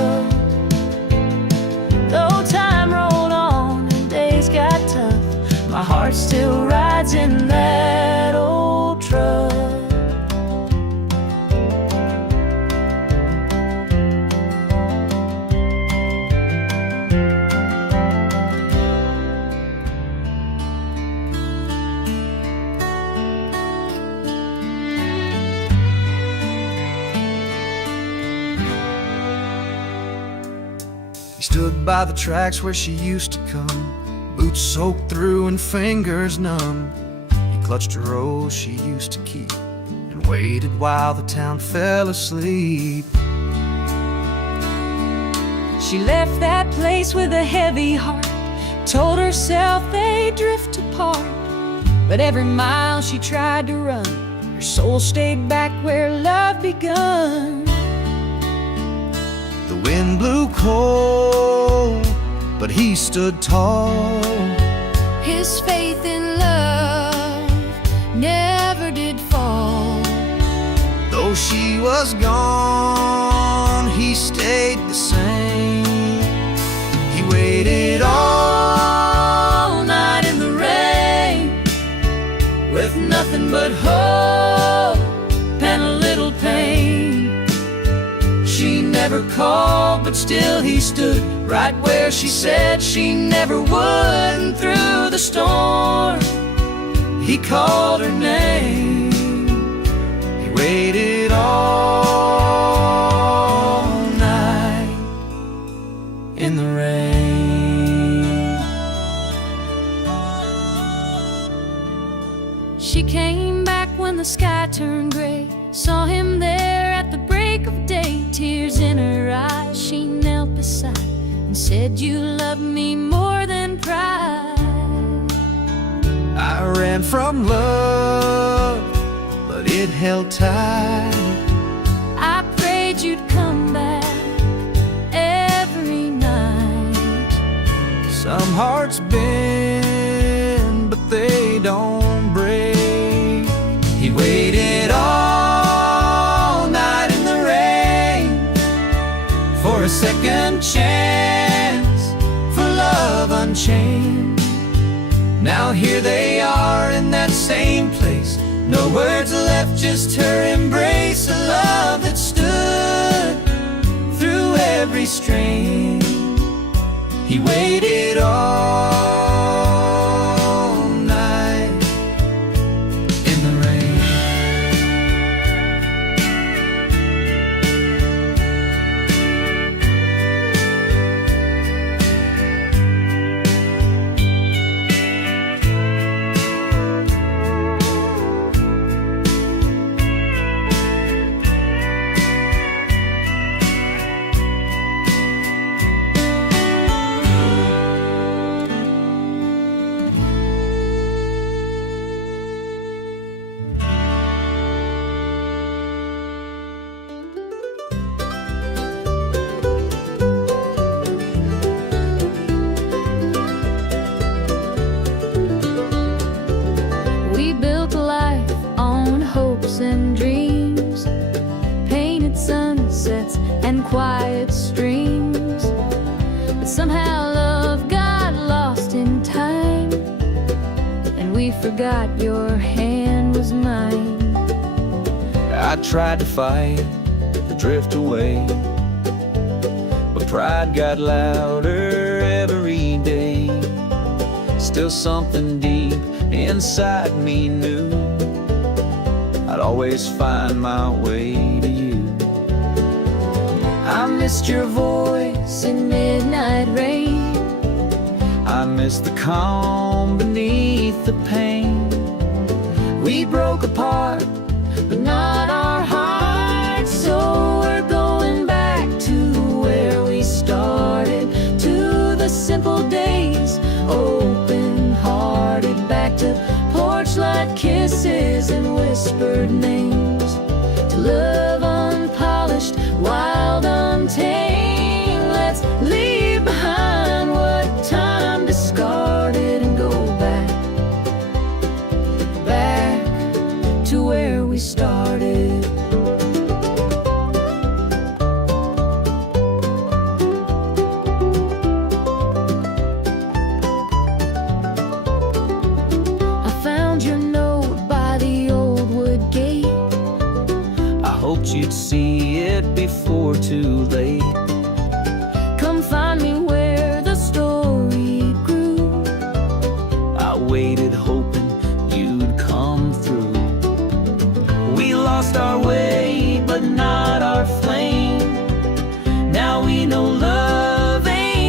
stood by the tracks where she used to come, boots soaked through and fingers numb. He clutched a rose she used to keep and waited while the town fell asleep. She left that place with a heavy heart, told herself they'd drift apart. But every mile she tried to run, her soul stayed back where love begun. The wind blew cold, but he stood tall. His faith in love never did fall. Though she was gone, he stayed the same. He waited all night in the rain, with nothing but hope and a little pain. She never called, but still he stood right where she said she never would. And through the storm, he called her name. He waited all night in the rain. She came back when the sky turned gray, saw him there at the break of day. Tears in her eyes, she knelt beside and said, "You love me more than pride." I ran from love, but it held tight. I prayed you'd come back every night. Some hearts bend, but they don't break. He waited all night in the rain for a second chance, for love unchained. Now here they are in that same place, no words left, just her embrace. A love that stood through every strain. He waited all night in the rain. We built a life on hopes and dreams, painted sunsets and quiet streams. But somehow love got lost in time, and we forgot your hand was mine. I tried to fight, to drift away, but pride got louder every day. Still something deep inside me knew I'd always find my way to you. I missed your voice in midnight rain. I miss the calm beneath the pain. We broke apart, but not our hearts. So we're going back to where we started, to the simple days, open-hearted, back to porch-light kisses and whispered names, to love unpolished, wild, untamed. Let's leave behind what time discarded and go back to where we started. I found your note by the old wood gate. I hoped you'd see it before too late. Come find me where the story grew. I waited hoping you'd come through. We lost our way, but not our flame. Now we know love ain't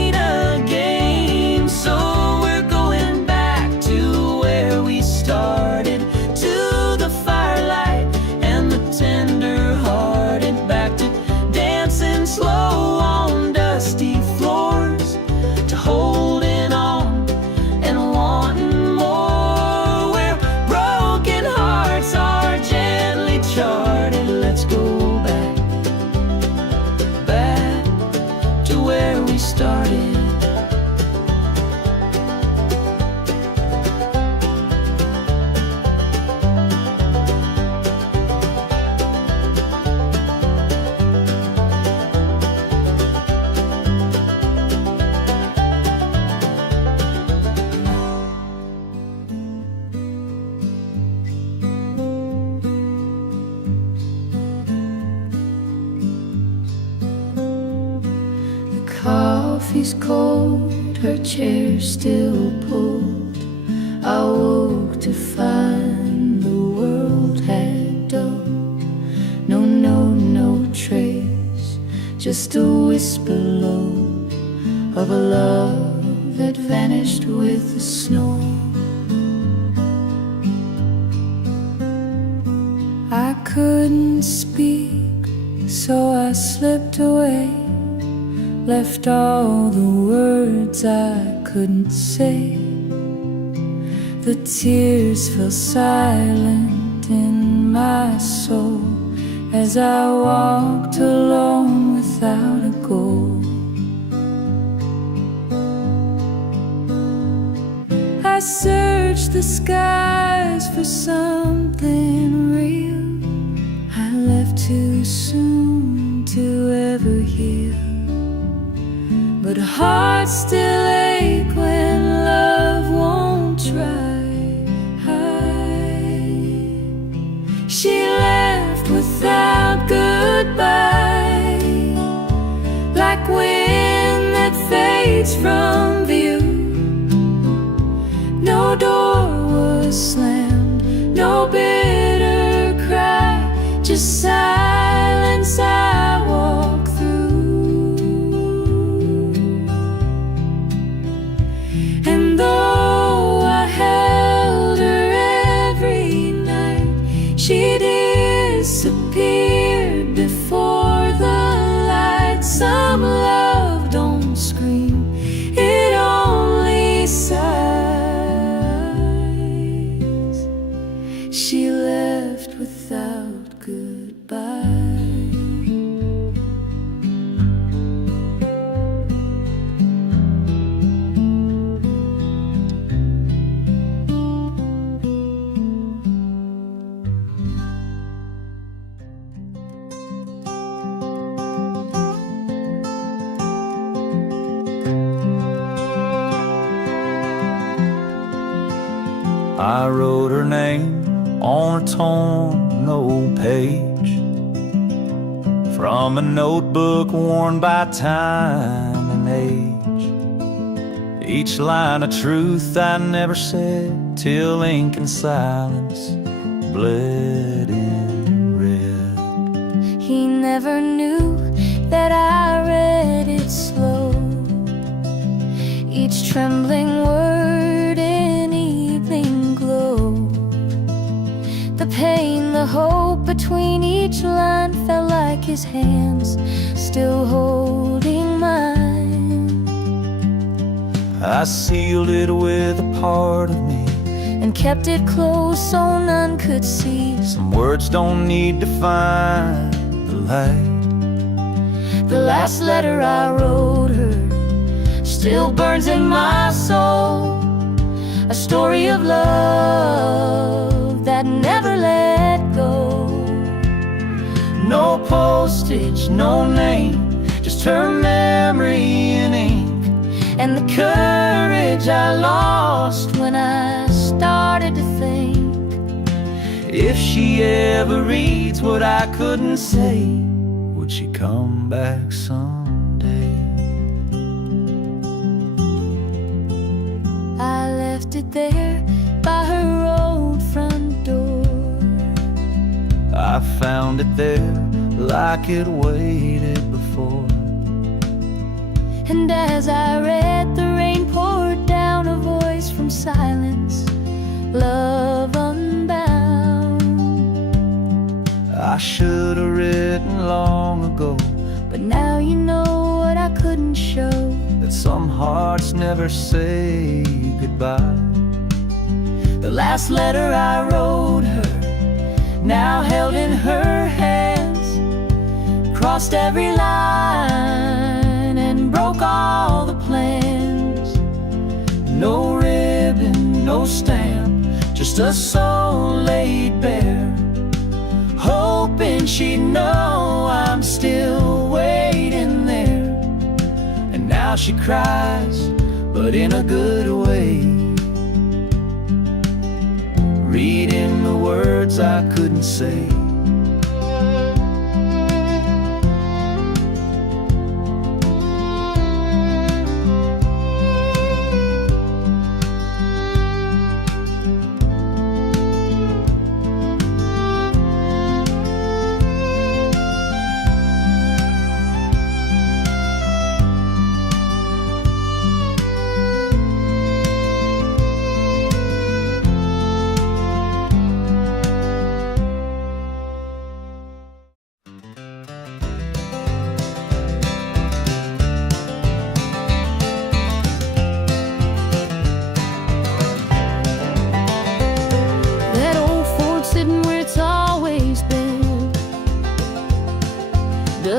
coffee's cold, her chair still pulled. I woke to find the world had dulled. No trace, just a whisper low of a love that vanished with the snow. I couldn't speak, so I slipped away, left all the words I couldn't say. The tears fell silent in my soul as I walked alone without a goal. I searched the skies for something real. I left too soon to ever heal, but hearts still ache when love won't try. She left without goodbye, like wind that fades from view. No door was slammed, no bitter cry, just silence I walk through. And though I held her every night, she disappeared before the light. Some love don't scream, it only sighs. She left without goodbye. I wrote her name on a torn old page from a notebook worn by time and age. Each line of truth I never said till ink and silence bled in red. He never knew that I read it slow, each trembling word in evening glow. The pain, the hope between each line felt like his hands still holding mine. I sealed it with a part of me and kept it close so none could see. Some words don't need to find the light. The last letter I wrote her still burns in my soul, a story of love that never let go. No postage, no name, just her memory in ink, and the courage I lost when I started to think, if she ever reads what I couldn't say, would she come back someday? I left it there by her old front door. I found it there like it waited before. And as I read, the rain poured down, a voice from silence, love unbound. I should have written long ago, but now you know what I couldn't show, that some hearts never say goodbye. The last letter I wrote her, now held in her hands, crossed every line and broke all the plans. No ribbon, no stamp, just a soul laid bare, hoping she'd know I'm still waiting there. And now she cries, but in a good way, reading the words I couldn't say.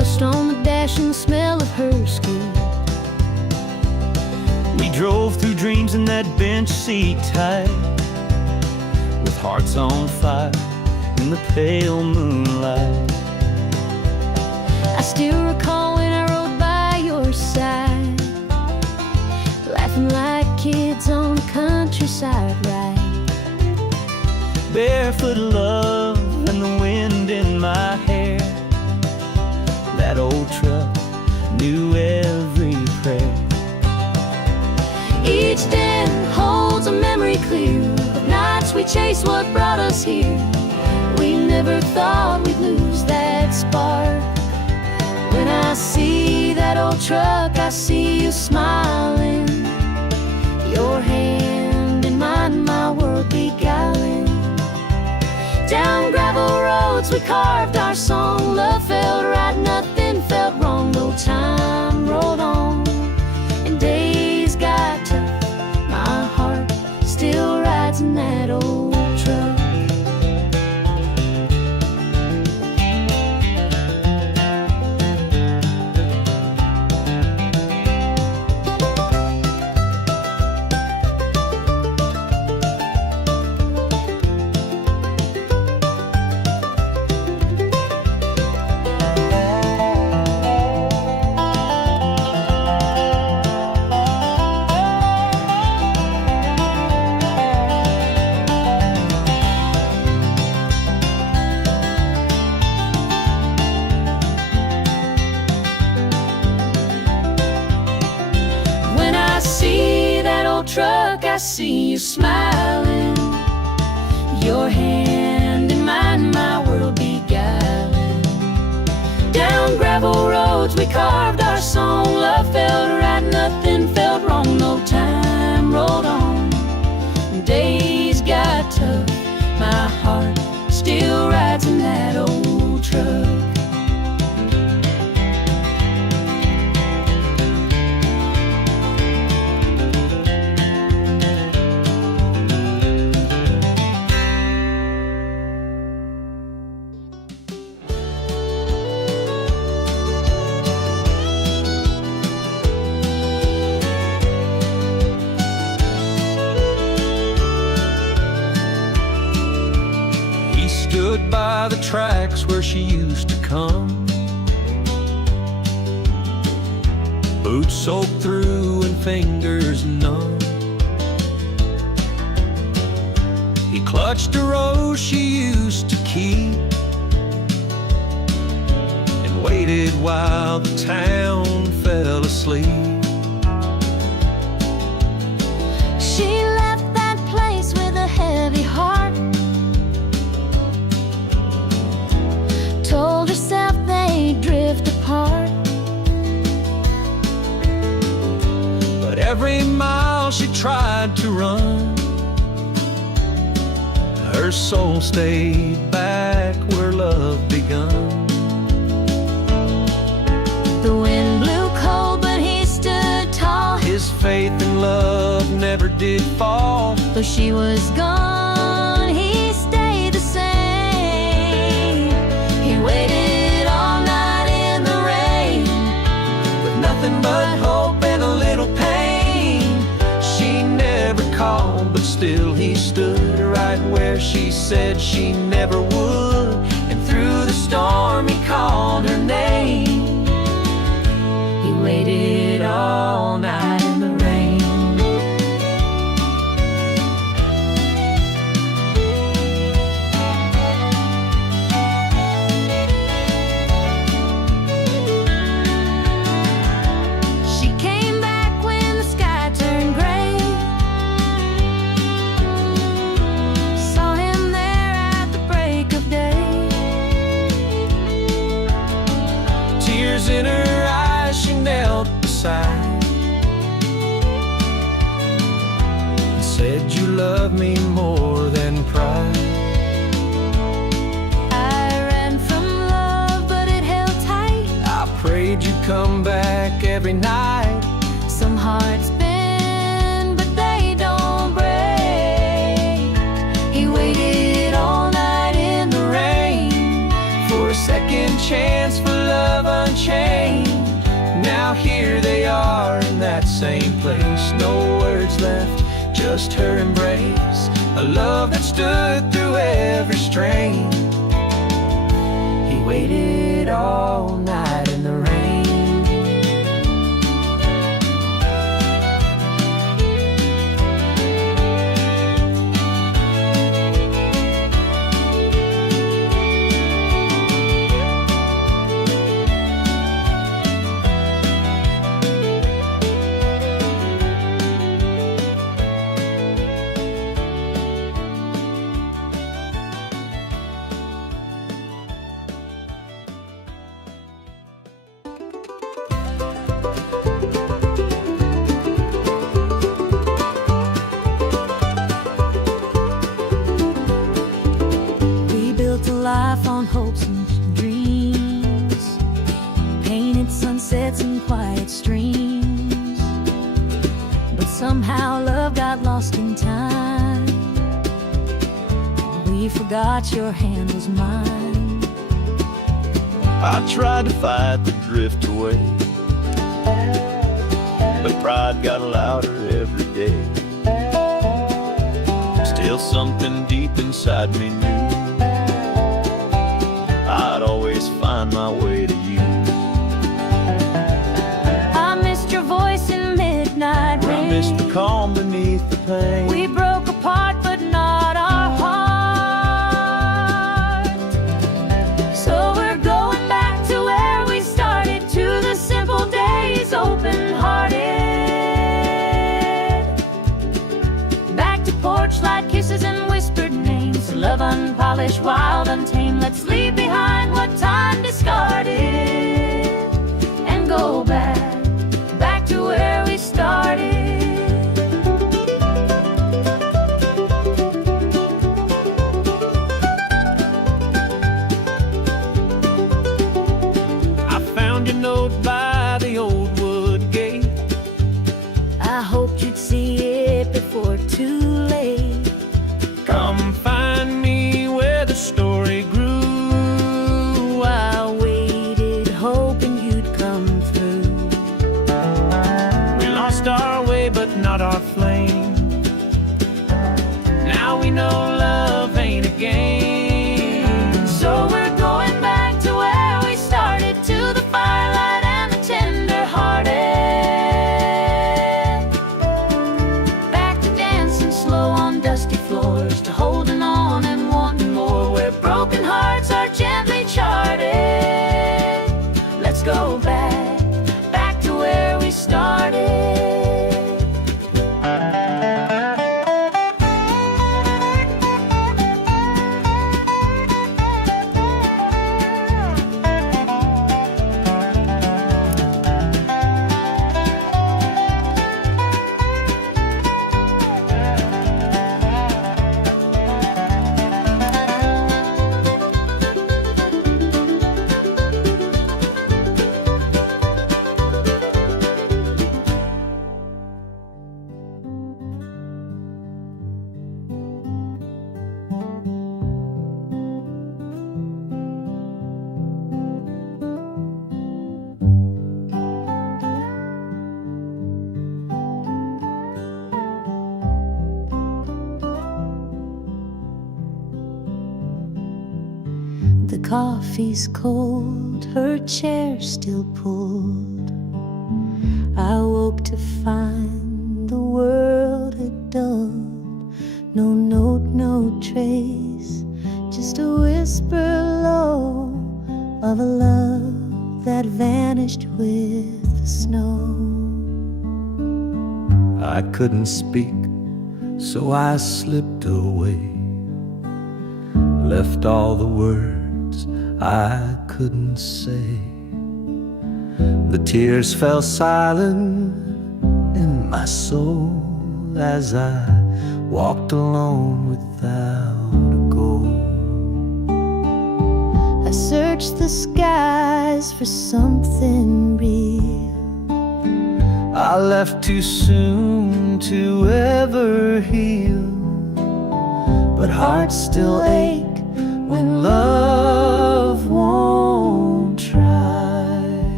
Dust on the dash and the smell of her skin. We drove through dreams in that bench seat tight, with hearts on fire in the pale moonlight. I still recall when I rode by your side, laughing like kids on the countryside ride. Barefoot love and the wind in my hair. That old truck knew every prayer. Each day holds a memory clear of nights we chased what brought us here. We never thought we'd lose that spark. When I see that old truck, I see you smiling, your hand in mine, my world beguiling. Down gravel roads we carved our song. Love felt right, nothing felt wrong. No time rolled on and days got tough. My heart still rides in that old truck. Truck, I see you smiling, your hand in mine, my world beguiling. Down gravel roads we carved our song. Love felt right, nothing felt wrong. No time rolled on, days got tough. My heart still rides in that old truck. Stood by the tracks where she used to come, boots soaked through and fingers numb. He clutched a rose she used to keep and waited while the town fell asleep. She left that place with a heavy heart, told herself they'd drift apart. But every mile she tried to run, her soul stayed back where love begun. The wind blew cold, but he stood tall. His faith in love never did fall. Though she was gone, he stayed the same. He waited all night in the rain, With nothing but hope and a little pain. She never called, but still he stood right where she said she never would. And through the storm he called her name. he waited all night in the rain. She came back when the sky turned gray, saw him there at the break of day. Tears in her eyes, she knelt beside and said, "You love me more than pride." I ran from love, but it held tight. I prayed you'd come back every night. Some hearts bend, but they don't break. He waited all night in the rain For a second chance for love unchained. Now here they are in that same place. No words left, just her embrace. A love that stood through every strain. He waited all night in the rain. Life on hopes and dreams, painted sunsets and quiet streams. But somehow love got lost in time. We forgot your hand was mine. I tried to fight the drift away, but pride got louder every day. Still something deep inside me knew I'd always find my way to you. I missed your voice in midnight rain. I missed the calm beneath the pain. We broke apart but not our heart. So we're going back to where we started, to the simple days, open-hearted. Back to porch light kisses and whispered names. Love unpolished, wild, untamed. Let's leave behind what time discarded and go back to where we started. I found your note by the old wood gate. I hoped you'd see it before too late. Come find me where the story grew. I waited, hoping you'd come through. We lost our way, but not our flame. Now we know love ain't a game. So we're going back to where we started, to the firelight and the tender-hearted. Back to dancing slow on dusty floors, to holding on and wanting more, where broken hearts are gently charted. Let's go back to where we started. The coffee's cold, her chair still pulled. I woke to find the world had dulled. No note, no trace, just a whisper low of a love that vanished with the snow. I couldn't speak, so I slipped away, left all the words I couldn't say. The tears fell silent in my soul as I walked alone without a goal. I searched the skies for something real. I left too soon to ever heal, but hearts still ache when love won't try.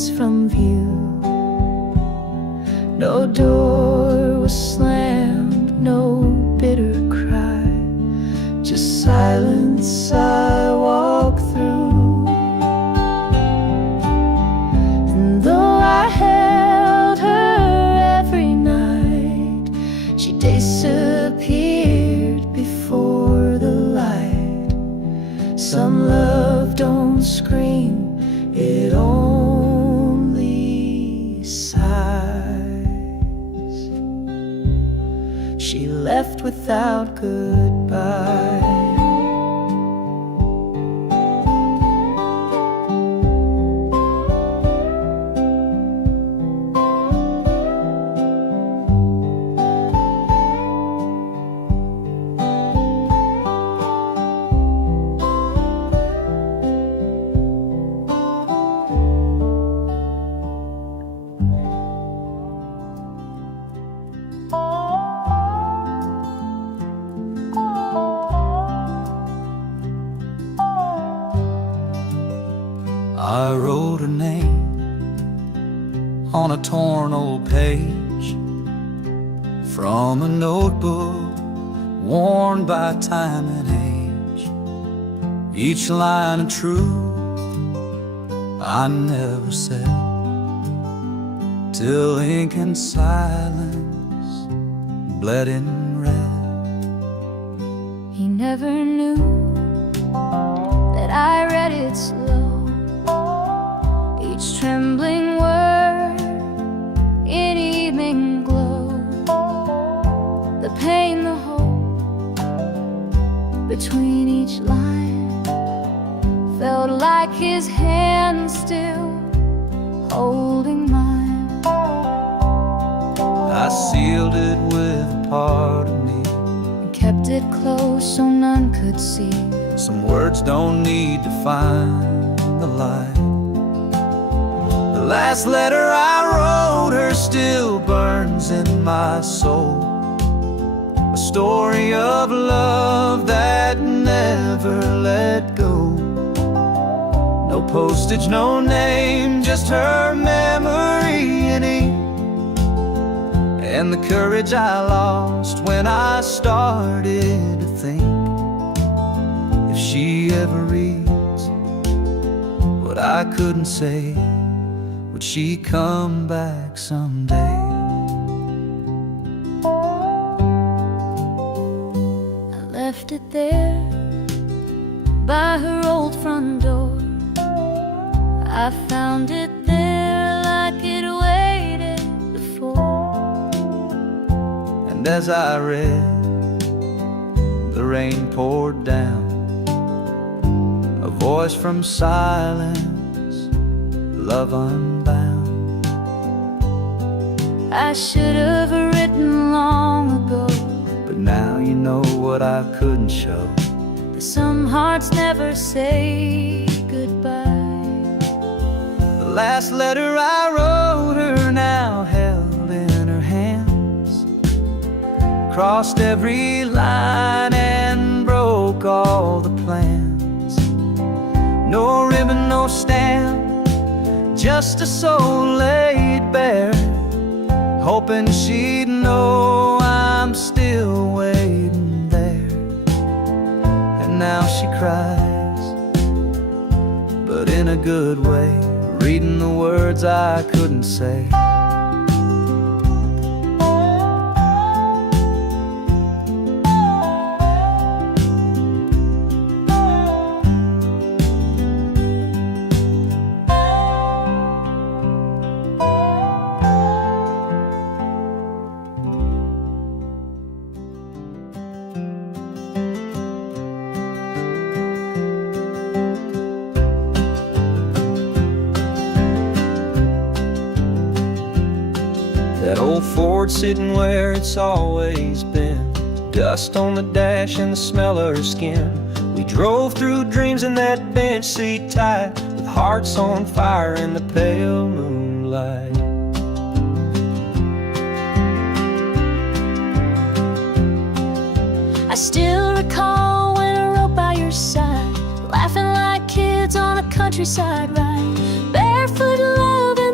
streets from view. No door was slammed, no bitter cry, just silence I walk through. And though I held her every night, she disappeared before the light. Some love don't scream, it only sighs. She left without goodbye. I wrote her name on a torn old page from a notebook worn by time and age. Each line of truth I never said, till ink and silence bled in red. He never knew that I read it slow, each trembling word in evening glow. The pain, the hope between each line felt like his hand still holding mine. I sealed it with a part of me, And kept it close so none could see. some words don't need to find the light. The last letter I wrote her still burns in my soul, a story of love that never let go. No postage, no name, just her memory in ink, and the courage I lost when I started to think, if she ever reads what I couldn't say, would she come back someday? I left it there by her old front door. I found it there like it waited before. And as I read, the rain poured down, a voice from silence, love unbound. I should have written long ago, But now you know what I couldn't show. that some hearts never say goodbye. The last letter I wrote her now held in her hands, crossed every line and broke all the plans. No ribbon, no stamp, just a soul laid bare, hoping she'd know I'm still waiting there. And now she cries, but in a good way, reading the words I couldn't say. That old Ford sitting where it's always been, dust on the dash and the smell of her skin. We drove through dreams in that bench seat tight, with hearts on fire in the pale moonlight. I still recall when I rode by your side, laughing like kids on a countryside ride, barefoot love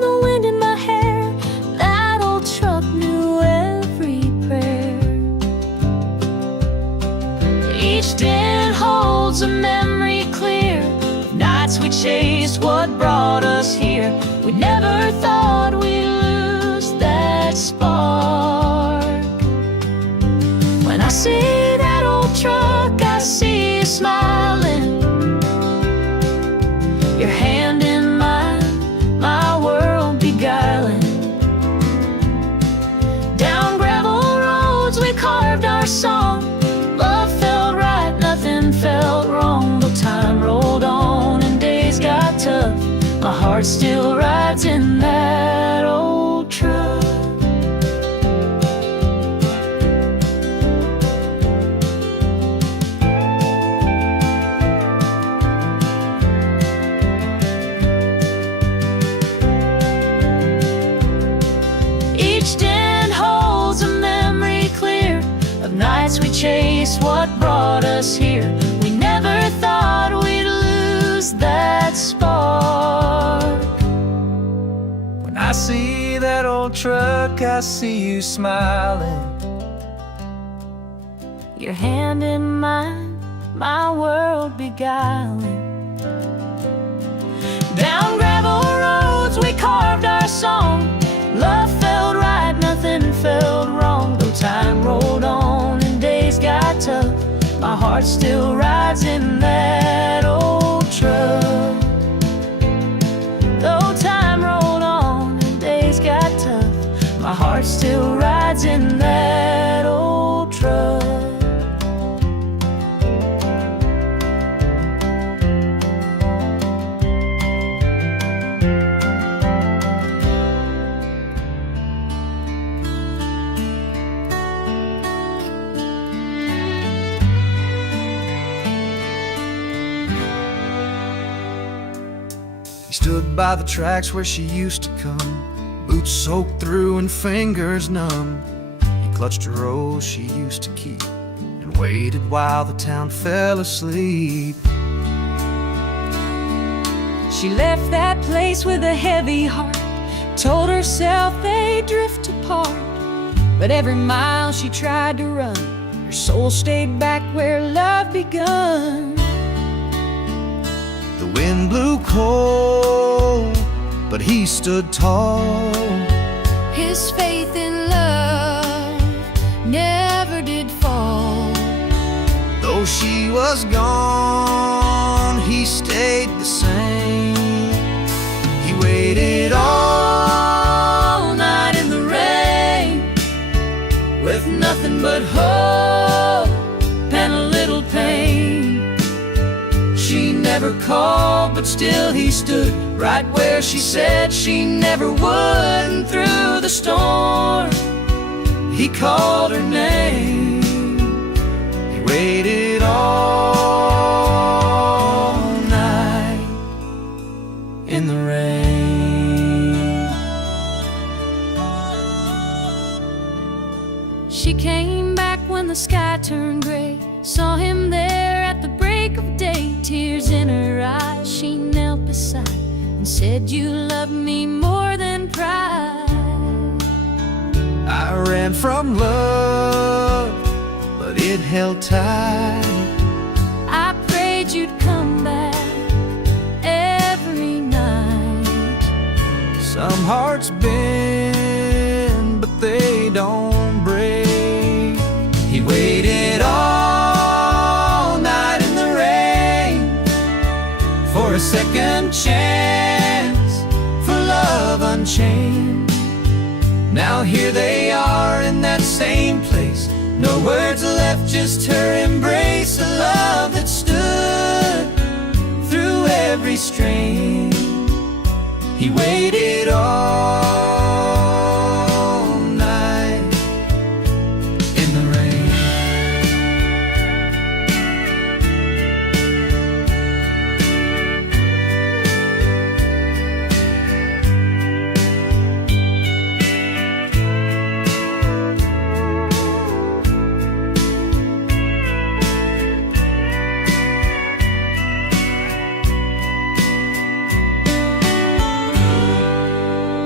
We never thought we'd lose that spark. When I see that old truck, I see you smiling, your hand in mine, my world beguiling. Down gravel roads we carved our song. Love felt right, nothing felt wrong. Though time rolled on and days got tough, my heart still rides in that old truck. Each den holds a memory clear of nights we chased what brought us here. We never thought we'd lose that spark. When I see that old truck, I see you smiling, Your hand in mine, my world beguiling. Down gravel roads we carved our song. Love felt right, nothing felt wrong. Though time rolled on and days got tough, my heart still rides in that old truck. Though time rolled on and days got tough, my heart still rides in that old truck. He stood by the tracks where she used to come, boots soaked through and fingers numb. He clutched a rose she used to keep and waited while the town fell asleep. She left that place with a heavy heart, told herself they'd drift apart. But every mile she tried to run, her soul stayed back where love begun. The wind blew cold, but he stood tall. His faith in love never did fall. Though she was gone, he stayed the same. He waited all night in the rain, With nothing but hope and a little pain. She never called, but still he stood right where she said she never would. And through the storm, he called her name. he waited all night In the rain, She came back when the sky turned gray, saw him there at the break of day. Tears in her eyes, she knelt beside and said, "You love me more than pride." I ran from love, but it held tight. I prayed you'd come back every night. Some hearts bend, but they don't break. He waited all night in the rain for a second chance, for love unchained. Now here they are in that same place, no words left, just her embrace. A love that stood through every strain. He waited all night in the rain.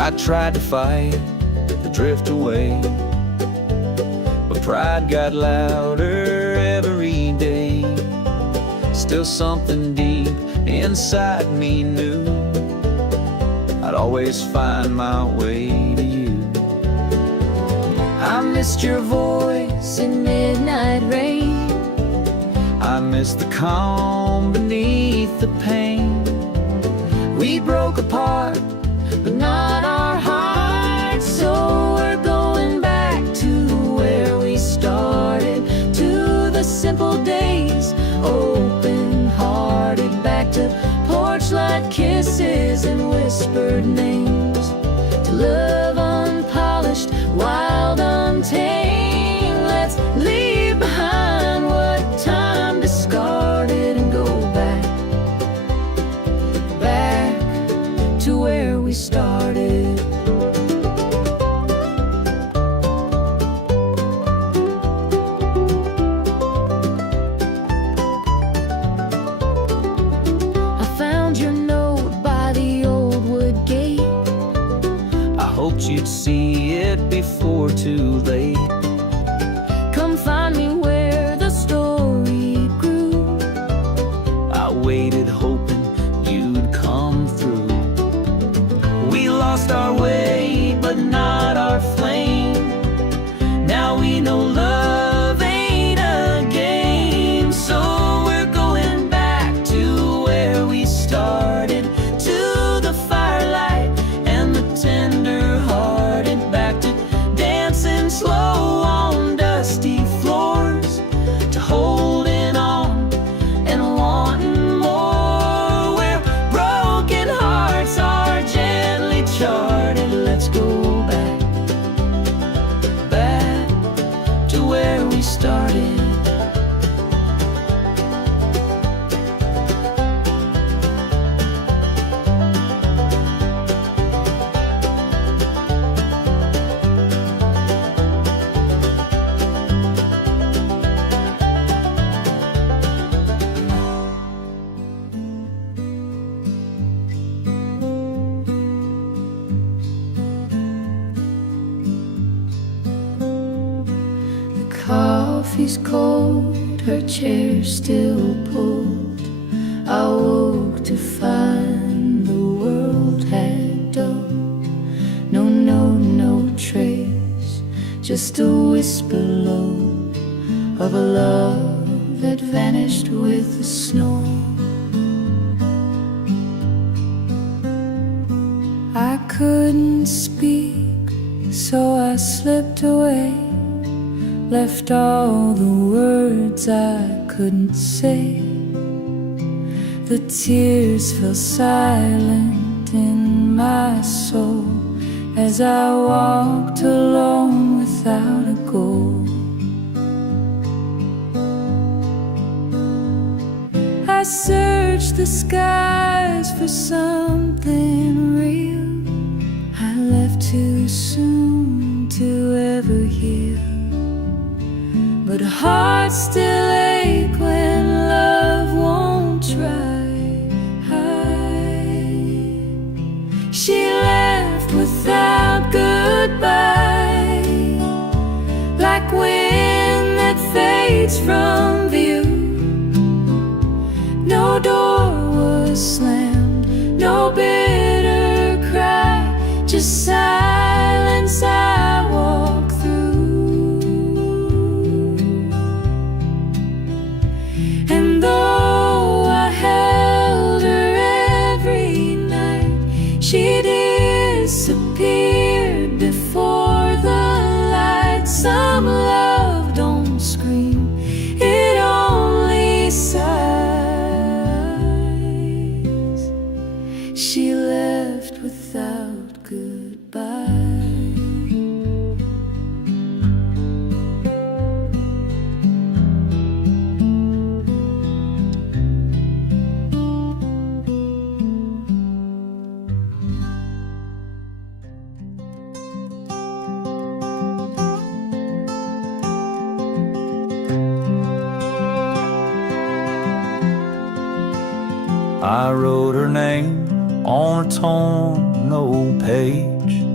I tried to fight the drift away, but pride got louder every day. Still something deep inside me knew I'd always find my way to you. I missed your voice in midnight rain. I miss the calm beneath the pain. We broke apart, but not our hearts. So we're going back to where we started, to the simple days, open-hearted. Back to porch light kisses and whispered names, to love unpolished, wild, untamed. Let's leave behind what time discarded and go back to where we started. I found your note by the old wood gate. I hoped you'd see it before too late. Come find me where the story grew. I waited hoping you'd come through. We lost our way, but not our flame. Now we know love ain't a game. So we're going back to where we started, to the firelight and the tender-hearted. Back to dancing slow on dusty floors, to holding on and wanting more. Where broken hearts are gently charted. Let's go back to where we started. Coffee's cold, her chair still pulled. I woke to find the world had dulled. No note, no trace, just a whisper low of a love that vanished with the snow. I couldn't speak, so I slipped away, left all the words I couldn't say. The tears fell silent in my soul as I walked alone without a goal. I searched the skies for something real. I left too soon to ever heal, but hearts still ache when love won't try. She left without goodbye, like wind that fades from view. No door was slammed, no bitter cry, just silence I walk through. And though I held her every night, she disappeared before the light. Some love don't scream, it only sighs. She left without goodbye. I wrote her name on a torn old page.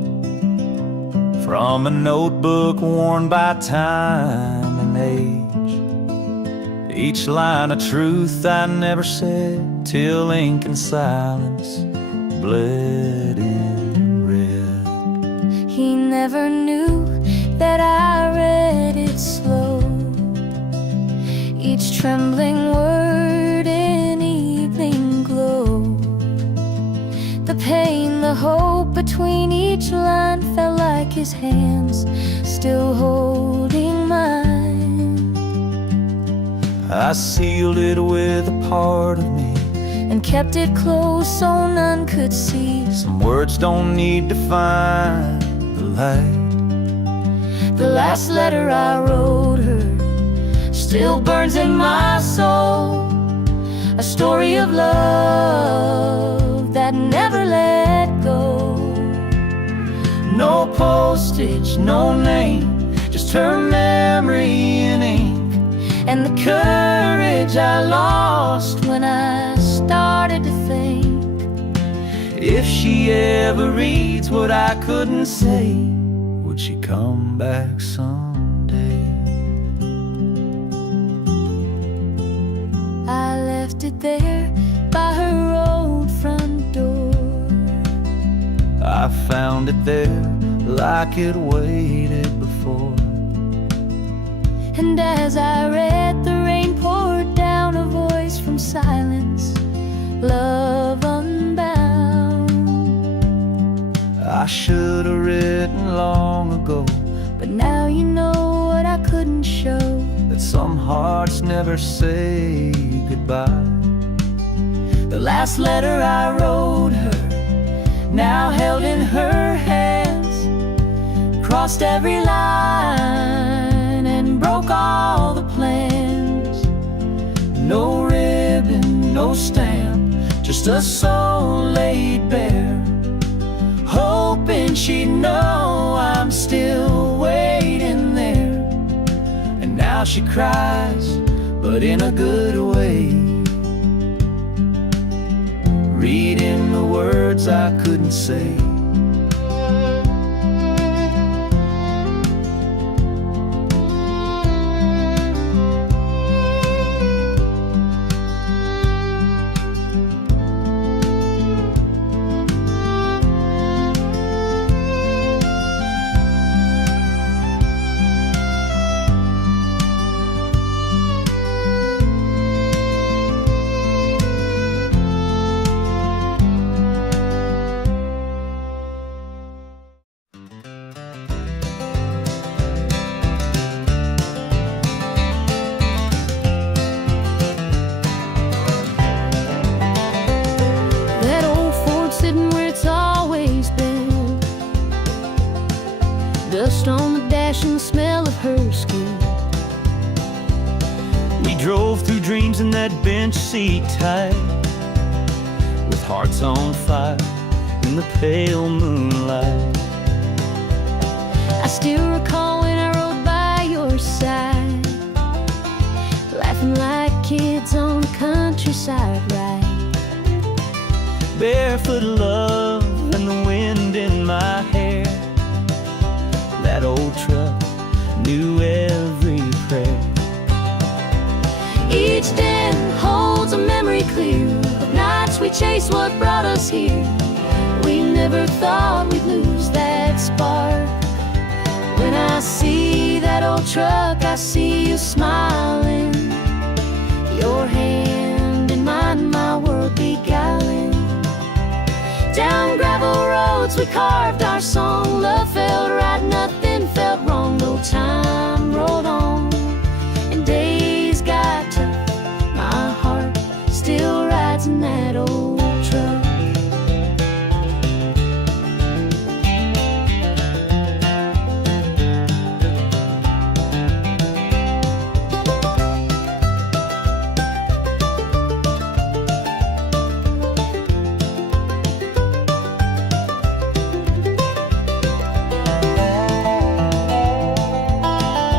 from a notebook worn by time and age. Each line a truth I never said, till ink and silence bled in red. He never knew that I read it slow, each trembling word in evening glow. The pain, the hope between each line felt like his hands still holding mine. I sealed it with a part of me and kept it close so none could see. Some words don't need to find the light. The last letter I wrote her still burns in my soul, a story of love that never let go. No postage, no name, just her memory in ink, and the courage I lost when I started to think. If she ever reads what I couldn't say, would she come back someday? I left it there by her old front door. I found it there like it waited before. And as I read, the rain poured down, a voice from silence, love unbound. I should have written long ago, but now you know what I couldn't show, that some hearts never say goodbye. the last letter I wrote her, now held in her hands, crossed every line and broke all the plans. No ribbon, no stamp, just a soul laid bare, hoping she'd know I'm still waiting there. And now she cries, but in a good way, reading the words I couldn't say. Dust on the dash and the smell of her skin. We drove through dreams in that bench seat tight, with hearts on fire in the pale moonlight. I still recall when I rode by your side, laughing like kids on the countryside ride. Barefoot love and the wind in my hair. That old truck knew every prayer. Each den holds a memory clear of nights we chased what brought us here. We never thought we'd lose that spark. When I see that old truck, I see you smiling, your hand in mine, my world beguiling. Down gravel roads we carved our song. Love felt right, nothing felt wrong. No time rolled on and days got tough. My heart still rides in that old truck.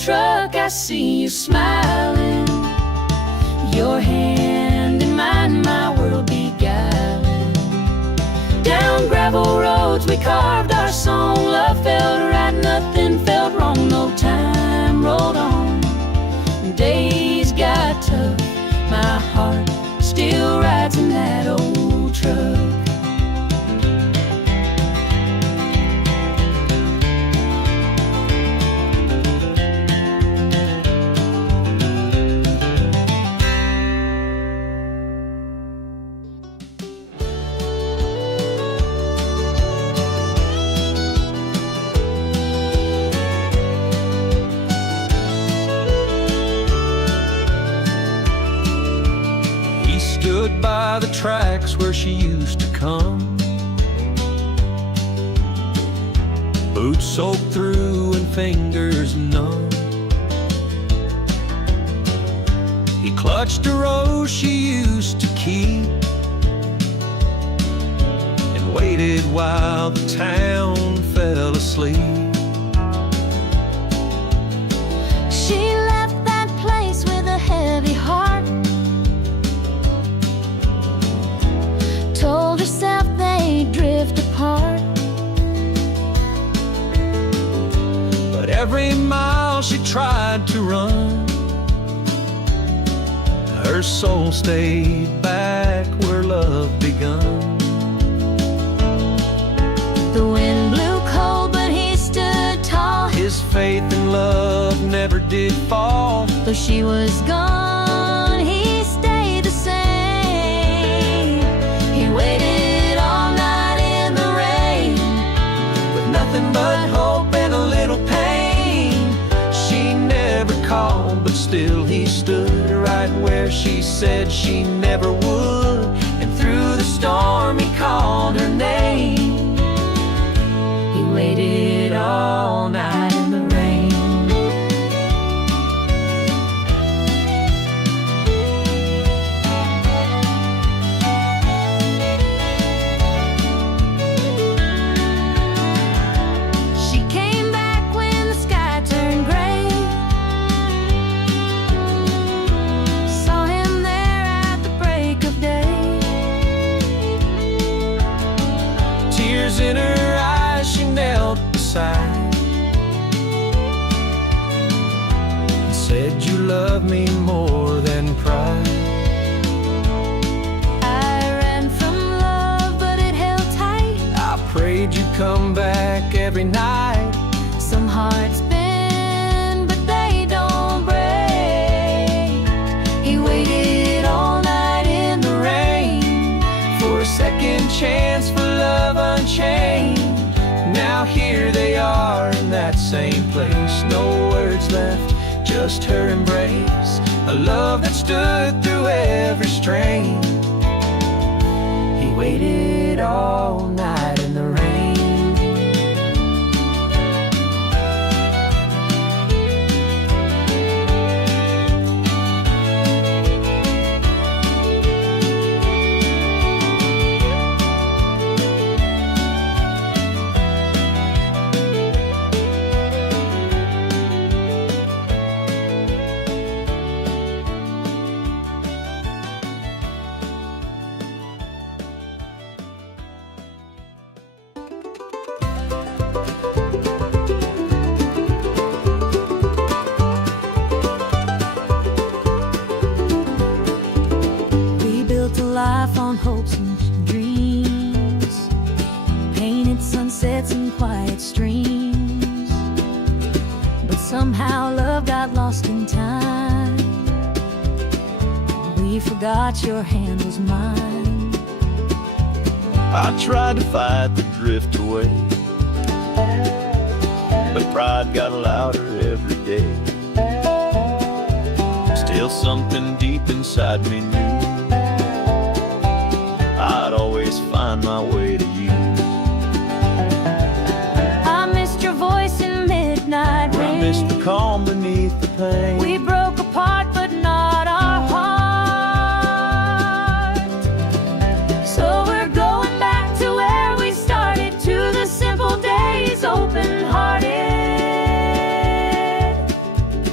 truck, I see you smiling, your hand in mine, my world beguiling. Down gravel roads we carved our song, love felt right, nothing felt wrong, no time rolled on. Days got tough, my heart still rides in that old truck. Stood by the tracks where she used to come, boots soaked through and fingers numb. He clutched a rose she used to keep and waited while the town fell asleep. She left that place with a heavy heart, told herself they'd drift apart. But every mile she tried to run, her soul stayed back where love begun. The wind blew cold, but he stood tall. His faith in love never did fall. Though she was gone, he stayed the same. He waited all night in the rain, With nothing but hope and a little pain. She never called, but still he stood right where she said she never would. And through the storm he called her name. He waited all night in the rain. she came back when the sky turned gray. Saw him there at the break of day. Tears in her eyes, she knelt beside and said, "You love me more than pride." I ran from love, but it held tight. I prayed you'd come back every night. Some hearts bend, but they don't break. He waited all night in the rain For a second chance for love unchained. Now here they are in that same place. No words left, just her embrace. A love that stood through every strain. He waited all night in the rain. We built a life on hopes and dreams, painted sunsets and quiet streams. But somehow love got lost in time. We forgot your hand was mine. I tried to fight the drift away, but pride got louder every day. Still something deep inside me knew I'd always find my way to you. I missed your voice in midnight rain. I missed the calm beneath the pain. We broke apart, but not our heart. So we're going back to where we started, to the simple days, open-hearted.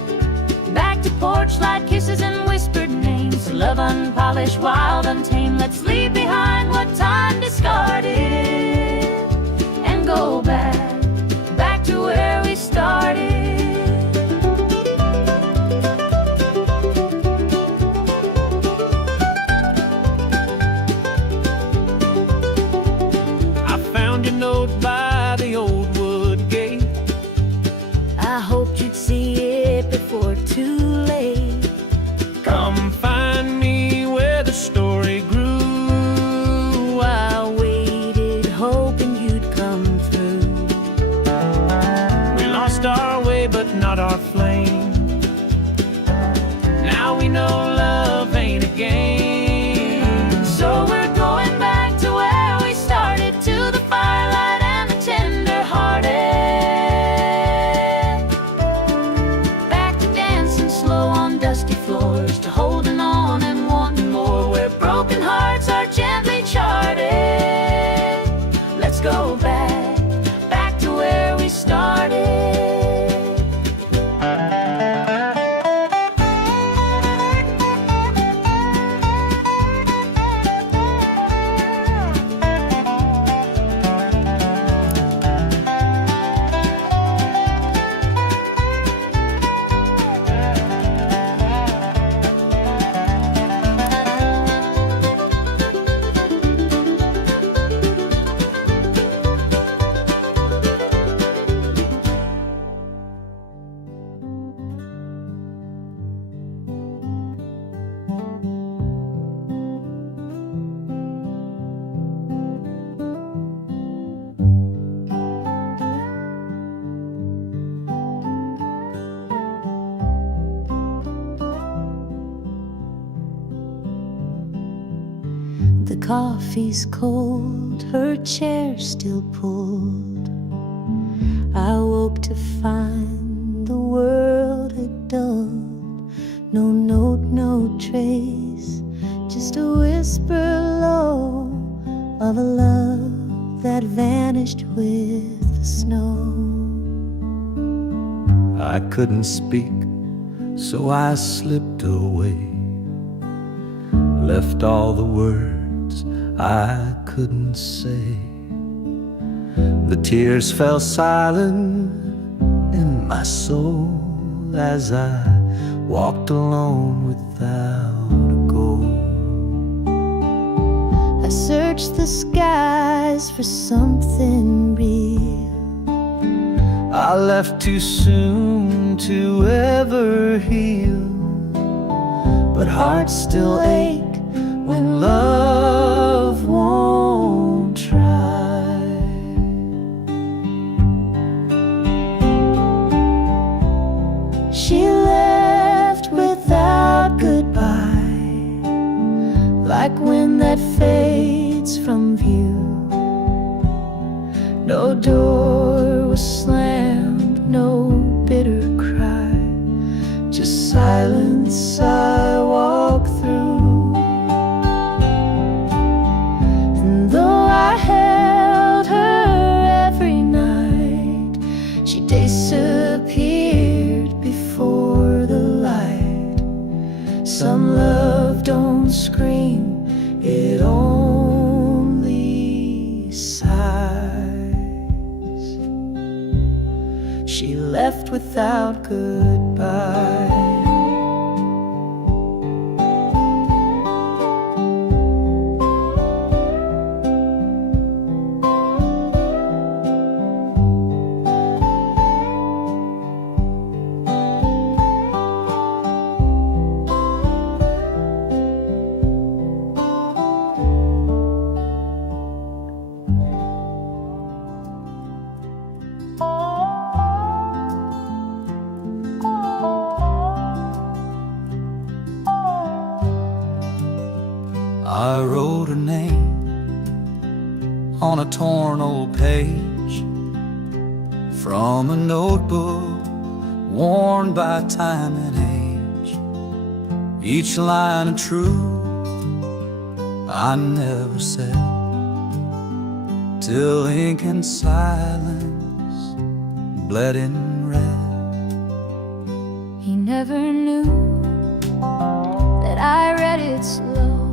childish, wild, untamed. Let's leave behind what time discarded and go back to where we started. I found your note by the old wood gate. I hoped you'd see it before too late. Come find me where the story grew. I waited, hoping you'd come through. We lost our way, but not our flame. Now we know love ain't a game. So we're going back to where we started, to the firelight and the tender-hearted. Back to dancing slow on dusty floors, to holding on and wanting more, where broken hearts are gently charted. Let's go back to where we started. The coffee's cold, her chair still pulled. I woke to find the world had dulled. No note, no trace, just a whisper low of a love that vanished with the snow. I couldn't speak, so I slipped away, left all the words I couldn't say. The tears fell silent in my soul as I walked alone without a goal. I searched the skies for something real. I left too soon to ever heal, but hearts still ache when love won't try. She left without goodbye, like wind that fades from view. No door was slammed, no bitter cry, just silence I walk through. And though I held her every night, she disappeared before the light. Some love don't scream, it only sighs. She left without goodbye. I wrote her name on a torn old page from a notebook worn by time and age. Each line a truth I never said, till ink and silence bled in red. He never knew that I read it slow,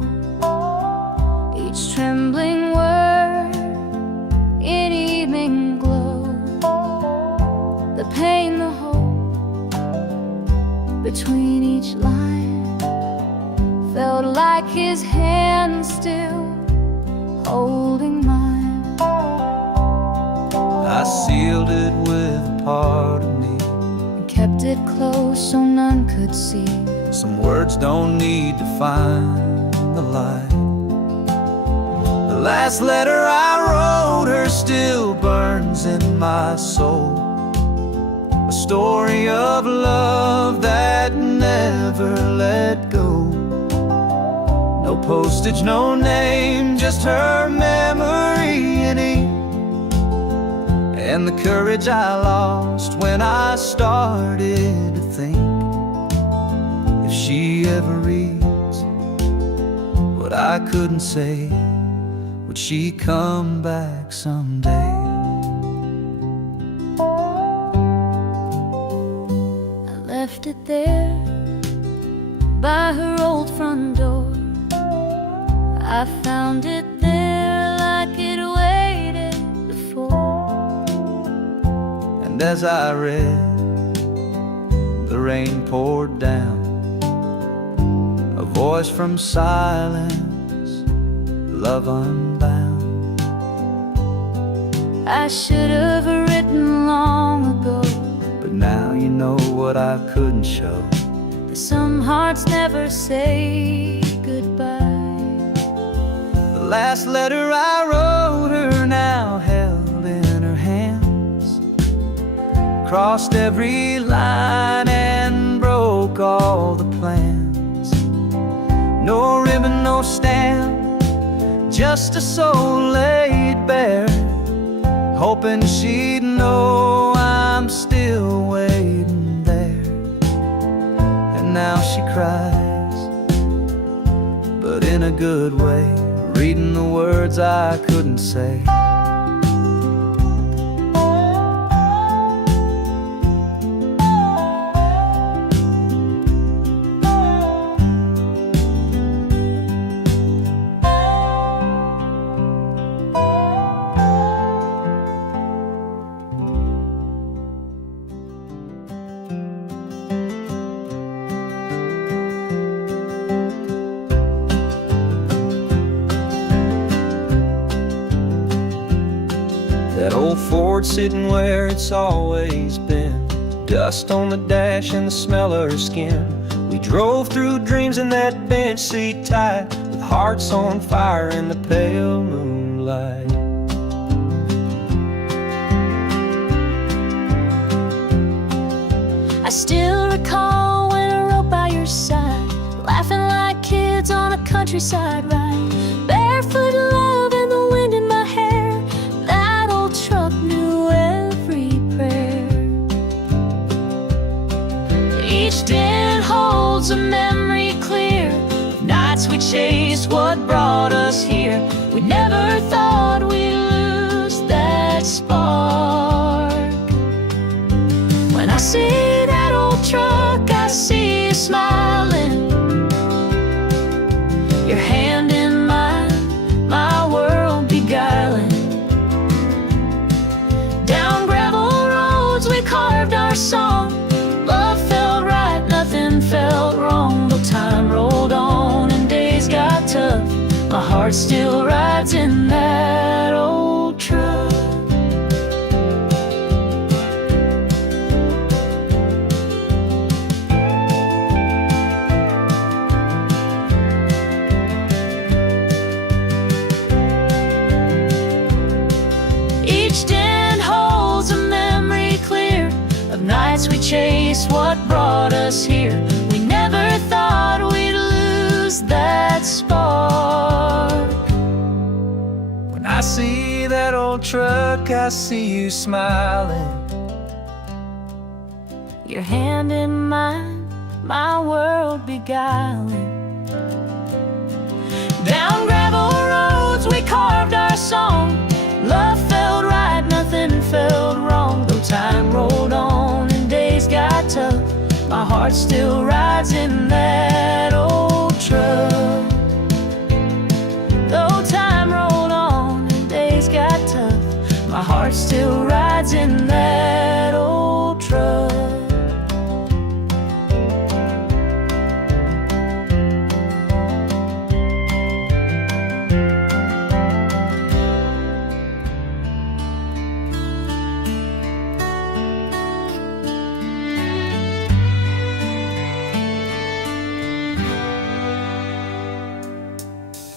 between each line. Felt like his hand still holding mine. I sealed it with a part of me, And kept it close so none could see. some words don't need to find the light. The last letter I wrote her still burns in my soul, a story of love that never let go. No postage, no name, just her memory in ink, and the courage I lost when I started to think, if she ever reads what I couldn't say, would she come back someday? I left it there by her old front door. I found it there like it waited before. And as I read, the rain poured down, a voice from silence, love unbound. I should have written long ago, But now you know what I couldn't show. that some hearts never say goodbye. The last letter I wrote her now held in her hands, crossed every line and broke all the plans. No ribbon, no stamp, just a soul laid bare, hoping she'd know I'm still waiting there. And now she cries, but in a good way, reading the words I couldn't say. That old Ford sitting where it's always been, dust on the dash and the smell of her skin. We drove through dreams in that bench seat tight, with hearts on fire in the pale moonlight. I still recall when I rode by your side, laughing like kids on a countryside ride. Barefoot love and the wind in my hair, that old truck knew every prayer. Each dent holds a memory clear, nights we chased what brought us here. We never thought we'd lose that spark. When I see that old truck, I see you smiling, your hand in mine, my world beguiling. Down gravel roads we carved our song, love felt right, nothing felt wrong. Though time rolled on and days got tough, my heart still rides in that old truck. Nights we chased what brought us here. We never thought we'd lose that spark. When I see that old truck, I see you smiling, your hand in mine, my world beguiling. Down gravel roads we carved our song, love felt right, nothing felt wrong. Though time rolled on and days got tough, my heart still rides in that old truck. Though time rolled on and days got tough, my heart still rides in that old truck.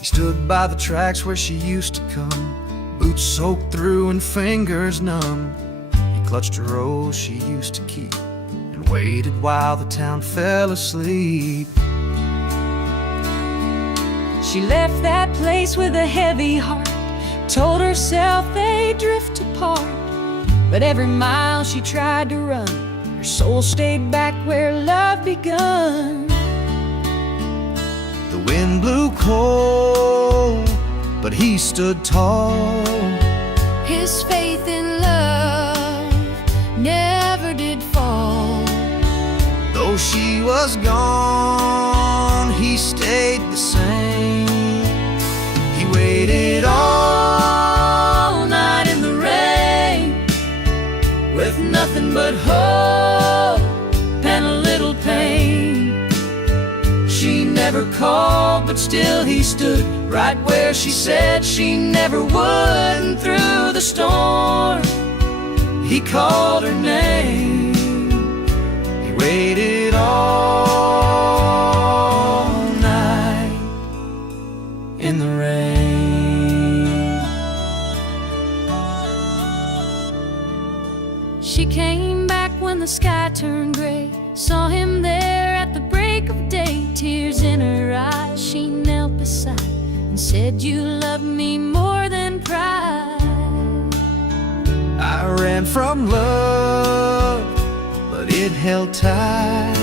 stood by the tracks where she used to come, boots soaked through and fingers numb. He clutched a rose she used to keep and waited while the town fell asleep. She left that place with a heavy heart, told herself they'd drift apart. But every mile she tried to run, her soul stayed back where love begun. The wind blew cold, but he stood tall. His faith in love never did fall. Though she was gone, he stayed the same. He waited all night in the rain, with nothing but hope and a little pain. She never called, but still he stood right where she said she never would. And through the storm, he called her name. he waited all night In the rain. She came back when the sky turned gray, saw him there at the break of day. Tears in her eyes, she knelt beside and said, "You love me more than pride." I ran from love, but it held tight.